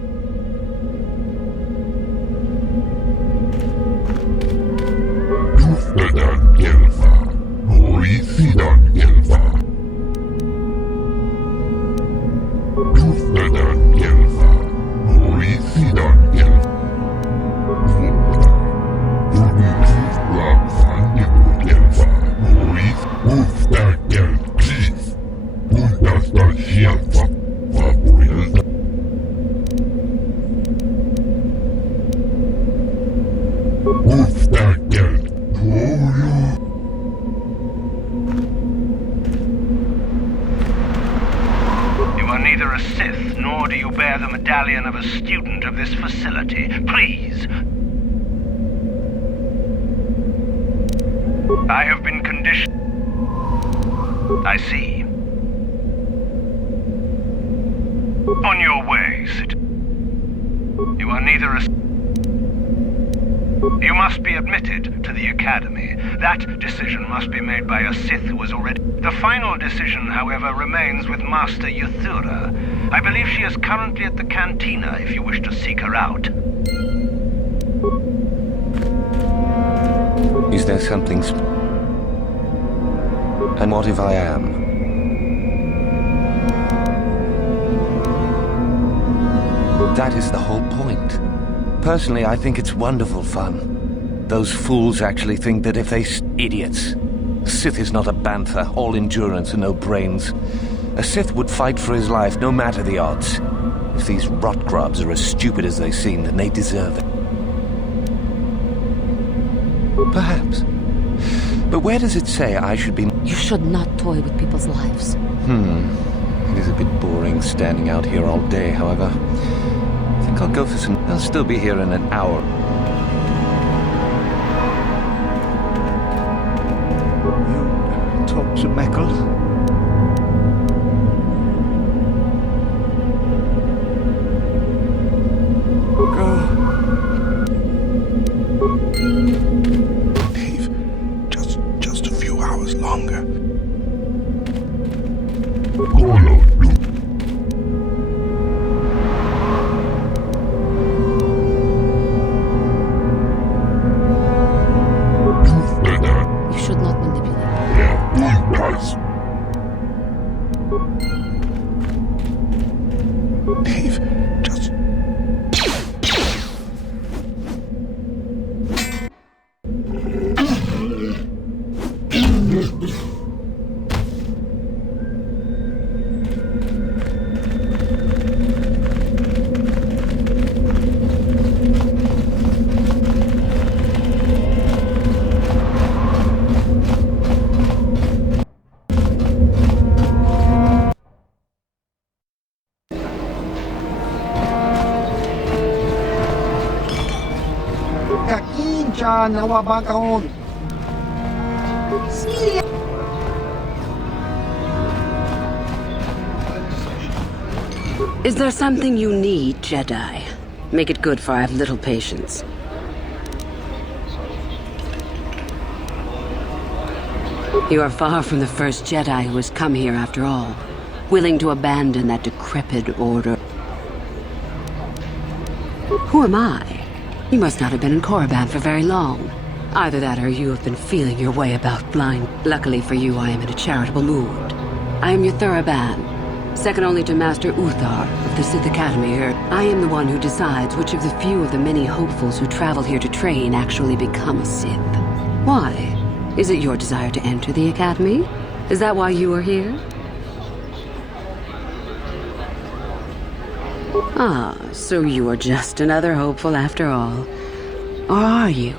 neither a Sith nor do you bear the medallion of a student of this facility. Please. I have been conditioned. I see. On your way, citizen. You are neither a... You must be admitted to the Academy. That decision must be made by a Sith who has already... The final decision, however, remains with Master Yuthura. I believe she is currently at the cantina if you wish to seek her out. Is there something... And what if I am? That is the whole point. Personally, I think it's wonderful fun. Those fools actually think that if they... Idiots. Sith is not a bantha, all endurance and no brains. A Sith would fight for his life, no matter the odds. If these rot grubs are as stupid as they seem, then they deserve it. Perhaps. But where does it say I should be... You should not toy with people's lives. It is a bit boring standing out here all day, however. I think I'll go for some... I'll still be here in an hour. You talk to Meckle? Just a few hours longer. You should not manipulate. Dave, just... Kakincha nawabakaon. Is there something you need, Jedi? Make it good, for I have little patience. You are far from the first Jedi who has come here after all, willing to abandon that decrepit order. Who am I? You must not have been in Korriban for very long. Either that or you have been feeling your way about blind. Luckily for you, I am in a charitable mood. I am Yuthura Ban, second only to Master Uthar of the Sith Academy here. I am the one who decides which of the few of the many hopefuls who travel here to train actually become a Sith. Why? Is it your desire to enter the Academy? Is that why you are here? Ah, so you are just another hopeful after all. Or are you?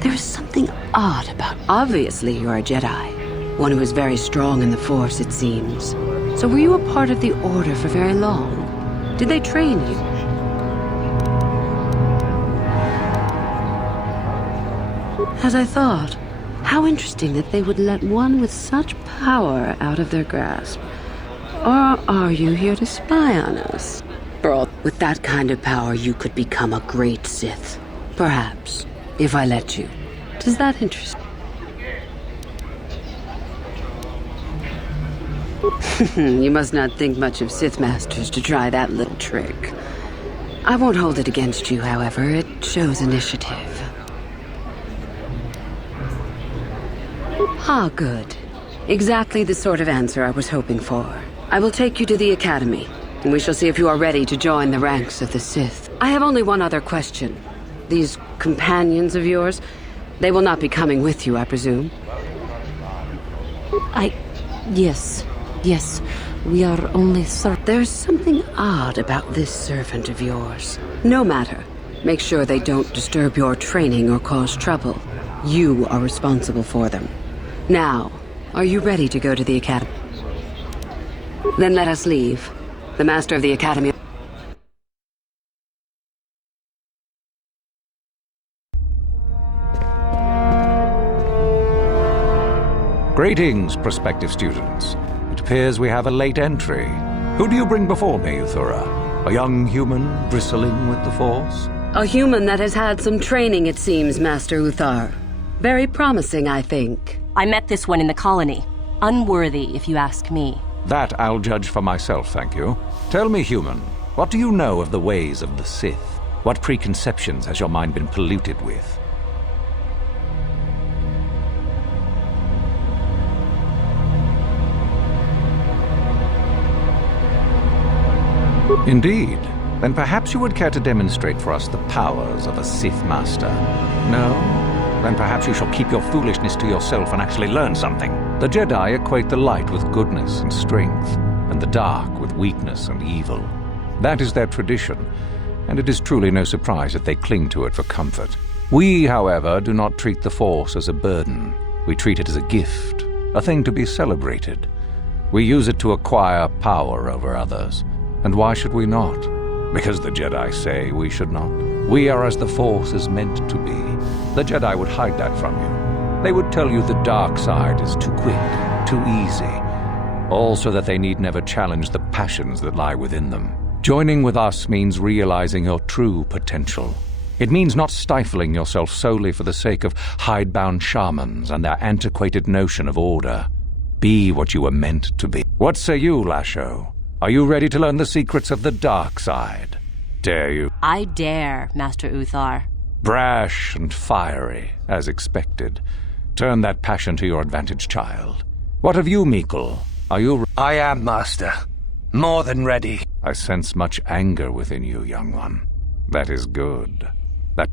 There is something odd about... Obviously, you're a Jedi. One who is very strong in the Force, it seems. So were you a part of the Order for very long? Did they train you? As I thought. How interesting that they would let one with such power out of their grasp. Or are you here to spy on us? With that kind of power, you could become a great Sith. Perhaps, if I let you. Does that interest you? You must not think much of Sith Masters to try that little trick. I won't hold it against you, however. It shows initiative. Ah, good. Exactly the sort of answer I was hoping for. I will take you to the Academy, and we shall see if you are ready to join the ranks of the Sith. I have only one other question. These companions of yours, they will not be coming with you, I presume? Yes. We are only There's something odd about this servant of yours. No matter. Make sure they don't disturb your training or cause trouble. You are responsible for them. Now, are you ready to go to the Academy? Then let us leave. The Master of the Academy. Greetings, prospective students. It appears we have a late entry. Who do you bring before me, Uthura? A young human bristling with the Force? A human that has had some training, it seems, Master Uthar. Very promising, I think. I met this one in the colony. Unworthy, if you ask me. That I'll judge for myself, thank you. Tell me, human, what do you know of the ways of the Sith? What preconceptions has your mind been polluted with? Indeed. Then perhaps you would care to demonstrate for us the powers of a Sith Master. No? Then perhaps you shall keep your foolishness to yourself and actually learn something. The Jedi equate the light with goodness and strength, and the dark with weakness and evil. That is their tradition, and it is truly no surprise that they cling to it for comfort. We, however, do not treat the Force as a burden. We treat it as a gift, a thing to be celebrated. We use it to acquire power over others. And why should we not? Because the Jedi say we should not. We are as the Force is meant to be. The Jedi would hide that from you. They would tell you the dark side is too quick, too easy. All so that they need never challenge the passions that lie within them. Joining with us means realizing your true potential. It means not stifling yourself solely for the sake of hidebound shamans and their antiquated notion of order. Be what you were meant to be. What say you, Lasho? Are you ready to learn the secrets of the dark side? Dare you? I dare, Master Uthar. Brash and fiery, as expected. Turn that passion to your advantage, child. What of you, Meekle? Are you... I am, Master. More than ready. I sense much anger within you, young one. That is good.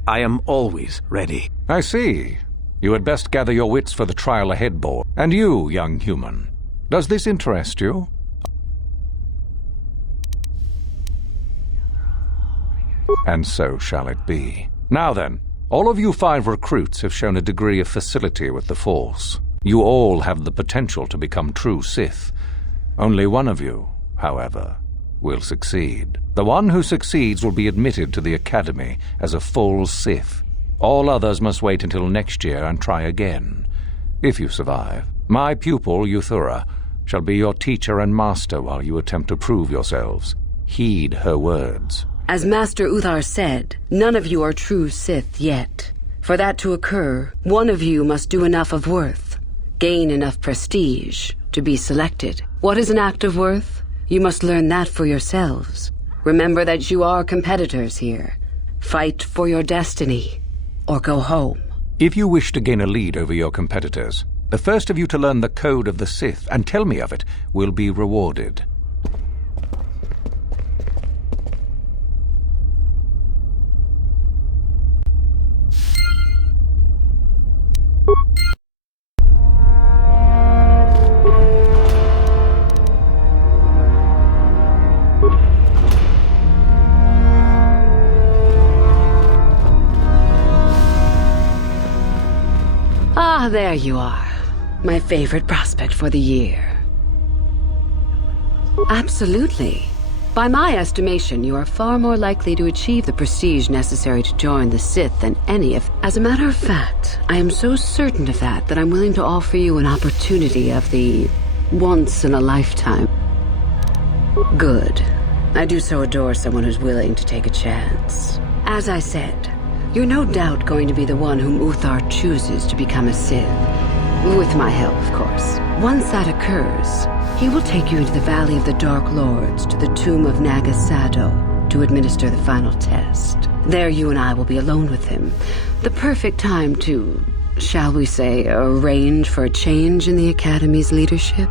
I am always ready. I see. You had best gather your wits for the trial ahead, boy. And you, young human. Does this interest you? And so shall it be. Now then, all of you 5 recruits have shown a degree of facility with the Force. You all have the potential to become true Sith. Only one of you, however, will succeed. The one who succeeds will be admitted to the Academy as a full Sith. All others must wait until next year and try again. If you survive, my pupil, Uthura, shall be your teacher and master while you attempt to prove yourselves. Heed her words. As Master Uthar said, none of you are true Sith yet. For that to occur, one of you must do enough of worth, gain enough prestige, to be selected. What is an act of worth? You must learn that for yourselves. Remember that you are competitors here. Fight for your destiny, or go home. If you wish to gain a lead over your competitors, the first of you to learn the code of the Sith and tell me of it will be rewarded. Ah, there you are. My favorite prospect for the year. Absolutely. By my estimation, you are far more likely to achieve the prestige necessary to join the Sith than any of... As a matter of fact, I am so certain of that I'm willing to offer you an opportunity of the once-in-a-lifetime. Good. I do so adore someone who's willing to take a chance. As I said, you're no doubt going to be the one whom Uthar chooses to become a Sith. With my help, of course. Once that occurs, he will take you into the Valley of the Dark Lords to the tomb of Nagasado to administer the final test. There you and I will be alone with him. The perfect time to, shall we say, arrange for a change in the Academy's leadership.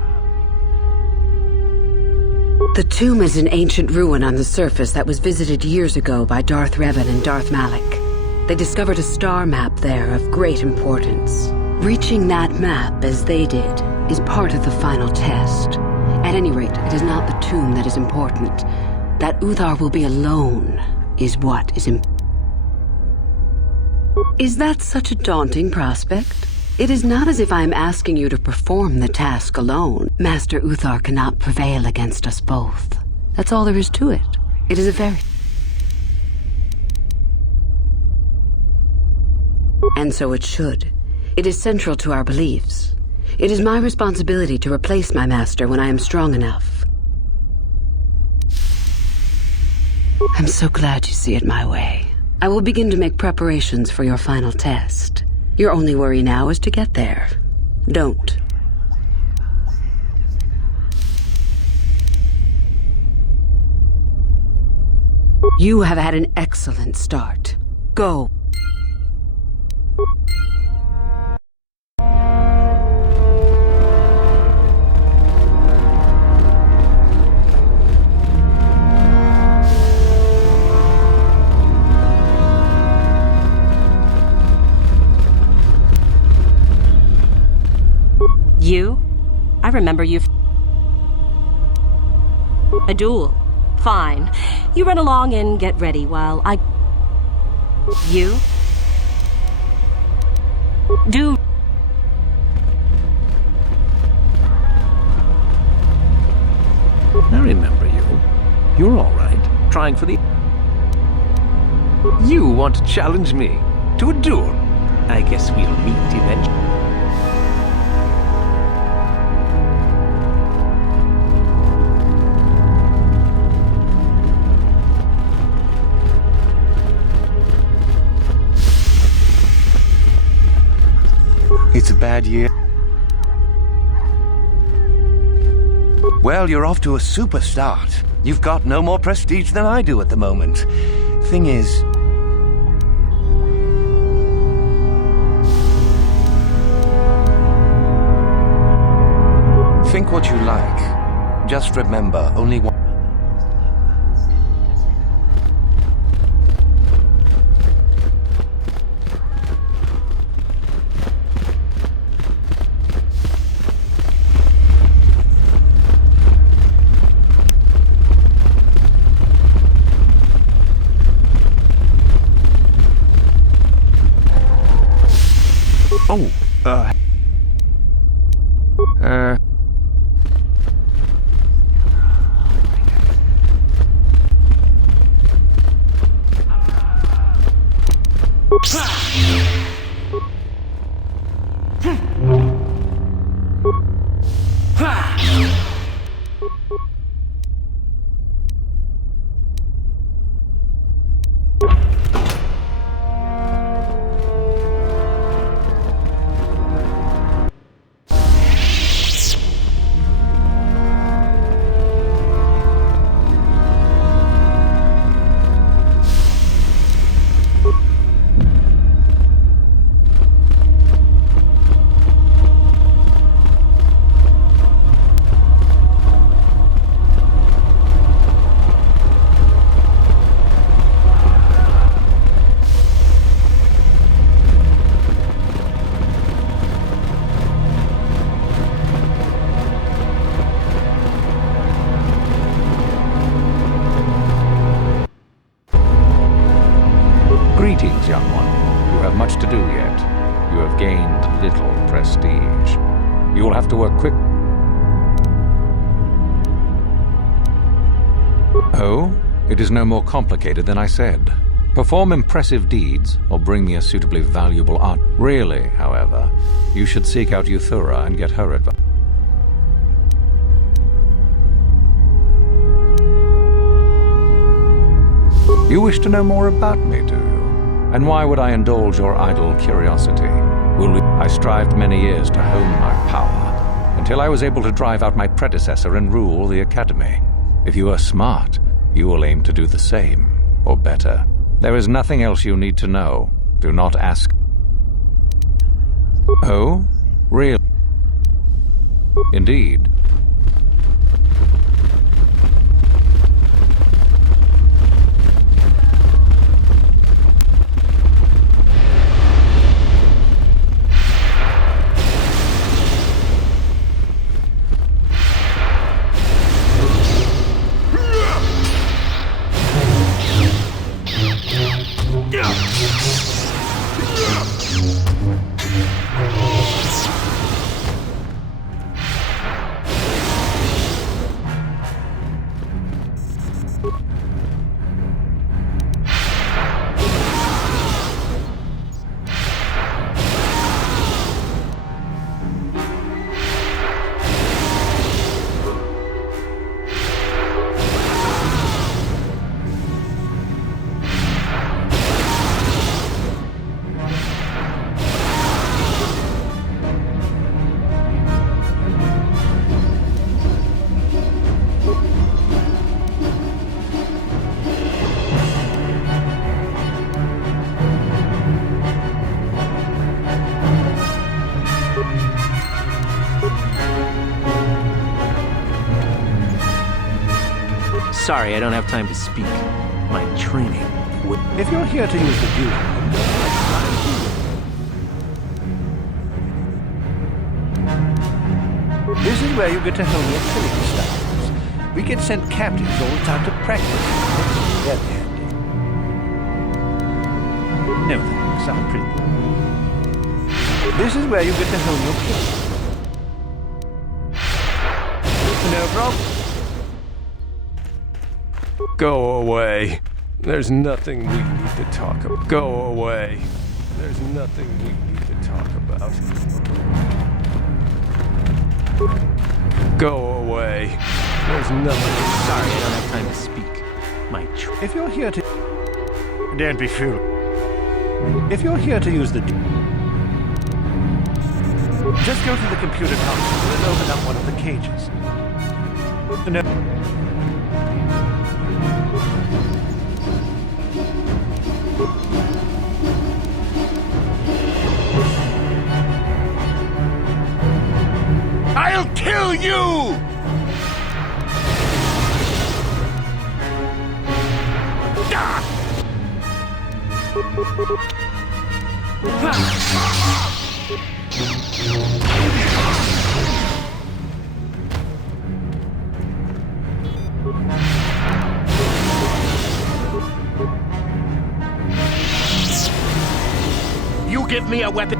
The tomb is an ancient ruin on the surface that was visited years ago by Darta Revana and Darth Malak. They discovered a star map there of great importance. Reaching that map, as they did, is part of the final test. At any rate, it is not the tomb that is important. That Uthar will be alone is what is important. Is that such a daunting prospect? It is not as if I am asking you to perform the task alone. Master Uthar cannot prevail against us both. That's all there is to it. It is a very... And so it should. It is central to our beliefs. It is my responsibility to replace my master when I am strong enough. I'm so glad you see it my way. I will begin to make preparations for your final test. Your only worry now is to get there. Don't. You have had an excellent start. Go. You? I remember you. A duel. Fine. You run along and get ready while I... You? Do... I remember you. You're all right. Trying for the... You want to challenge me to a duel? I guess we'll meet eventually. It's a bad year. Well, you're off to a super start. You've got no more prestige than I do at the moment. Thing is... Think what you like. Just remember, only one... Greetings, young one. You have much to do yet. You have gained little prestige. You will have to work quick. Oh, it is no more complicated than I said. Perform impressive deeds, or bring me a suitably valuable art. Really, however, you should seek out Euthura and get her advice. You wish to know more about me, do you? And why would I indulge your idle curiosity? I strived many years to hone my power, until I was able to drive out my predecessor and rule the Academy. If you are smart, you will aim to do the same, or better. There is nothing else you need to know. Do not ask. Oh? Really? Indeed. Sorry, I don't have time to speak. My training. If you're here to use the duty, This is where you get to hone your killing styles. We get sent captives all the time to practice. It's very handy. No thanks, I'm pretty. This is where you get to hone your killing. No problem. Go away. There's nothing we need to talk about. Go away. There's nothing we need to talk about. Go away. There's nothing. Sorry, I don't have time to speak. My If you're here to... Don't be fooled. If you're here to use the... Just go to the computer console and open up one of the cages. No. I'll kill you! You give me a weapon.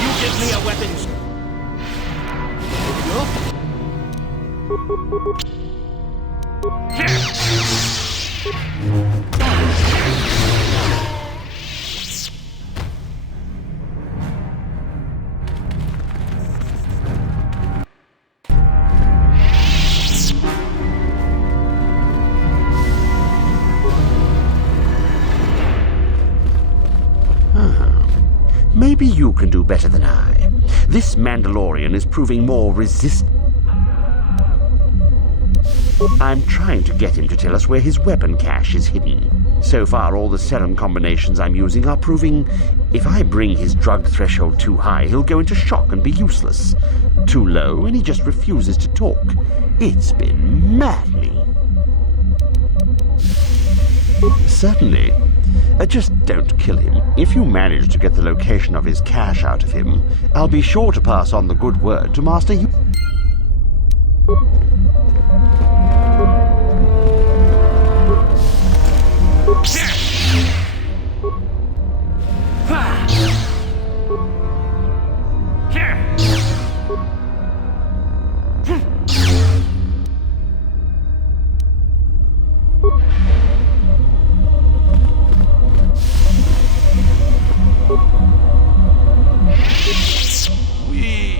You give me a weapon. Maybe you can do better than I. This Mandalorian is proving more resistant. I'm trying to get him to tell us where his weapon cache is hidden. So far, all the serum combinations I'm using are proving if I bring his drug threshold too high, he'll go into shock and be useless. Too low, and he just refuses to talk. It's been maddening. Certainly. Just don't kill him. If you manage to get the location of his cache out of him, I'll be sure to pass on the good word to Master you.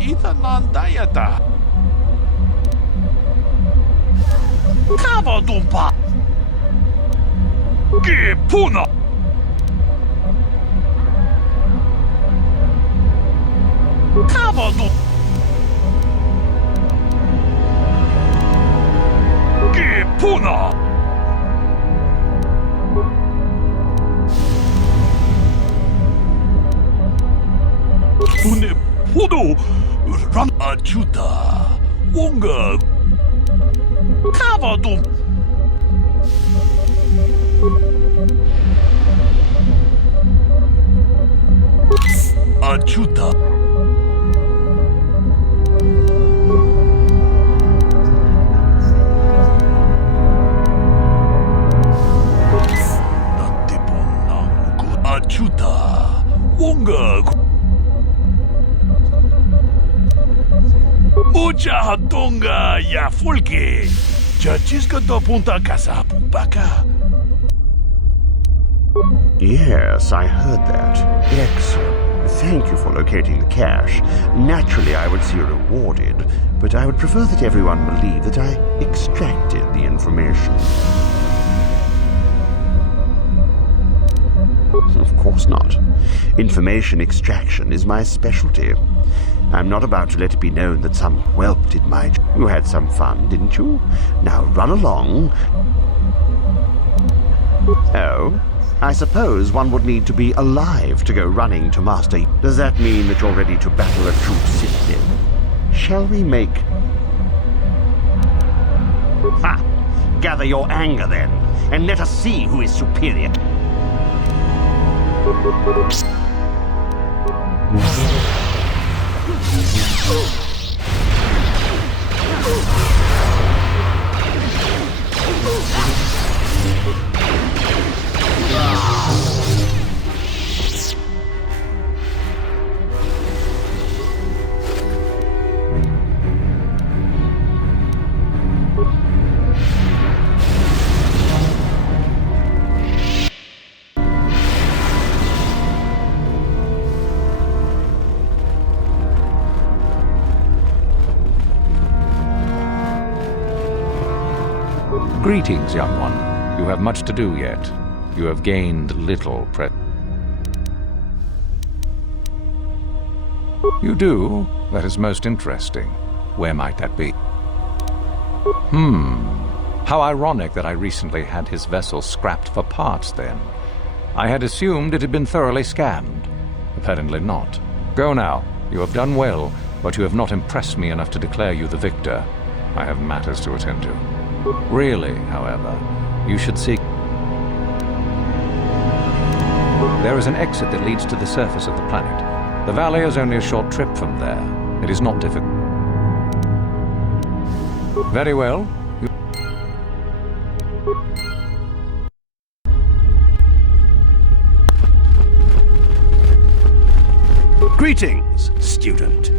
Itanandayata. Kavadumpa. Gipuna. Kavadum. Gipuna. Une pudo ran ajuda wonga kavadum ajuda Natibonam ajuda wonga Mucha hatunga ya fulki. Chachisca do punta casa pupaka. Yes, I heard that. Excellent. Thank you for locating the cache. Naturally, I would see you rewarded, but I would prefer that everyone believe that I extracted the information. Of course not. Information extraction is my specialty. I'm not about to let it be known that some whelp did my job. You had some fun, didn't you? Now run along. Oh, I suppose one would need to be alive to go running to Master. Does that mean that you're ready to battle a true Sith then? Shall we make... Ha! Gather your anger then, and let us see who is superior. Greetings, young one. You have much to do yet. You have gained little You do? That is most interesting. Where might that be? How ironic that I recently had his vessel scrapped for parts then. I had assumed it had been thoroughly scanned. Apparently not. Go now. You have done well, but you have not impressed me enough to declare you the victor. I have matters to attend to. Really, however, you should seek... There is an exit that leads to the surface of the planet. The valley is only a short trip from there. It is not difficult. Very well. Greetings, student.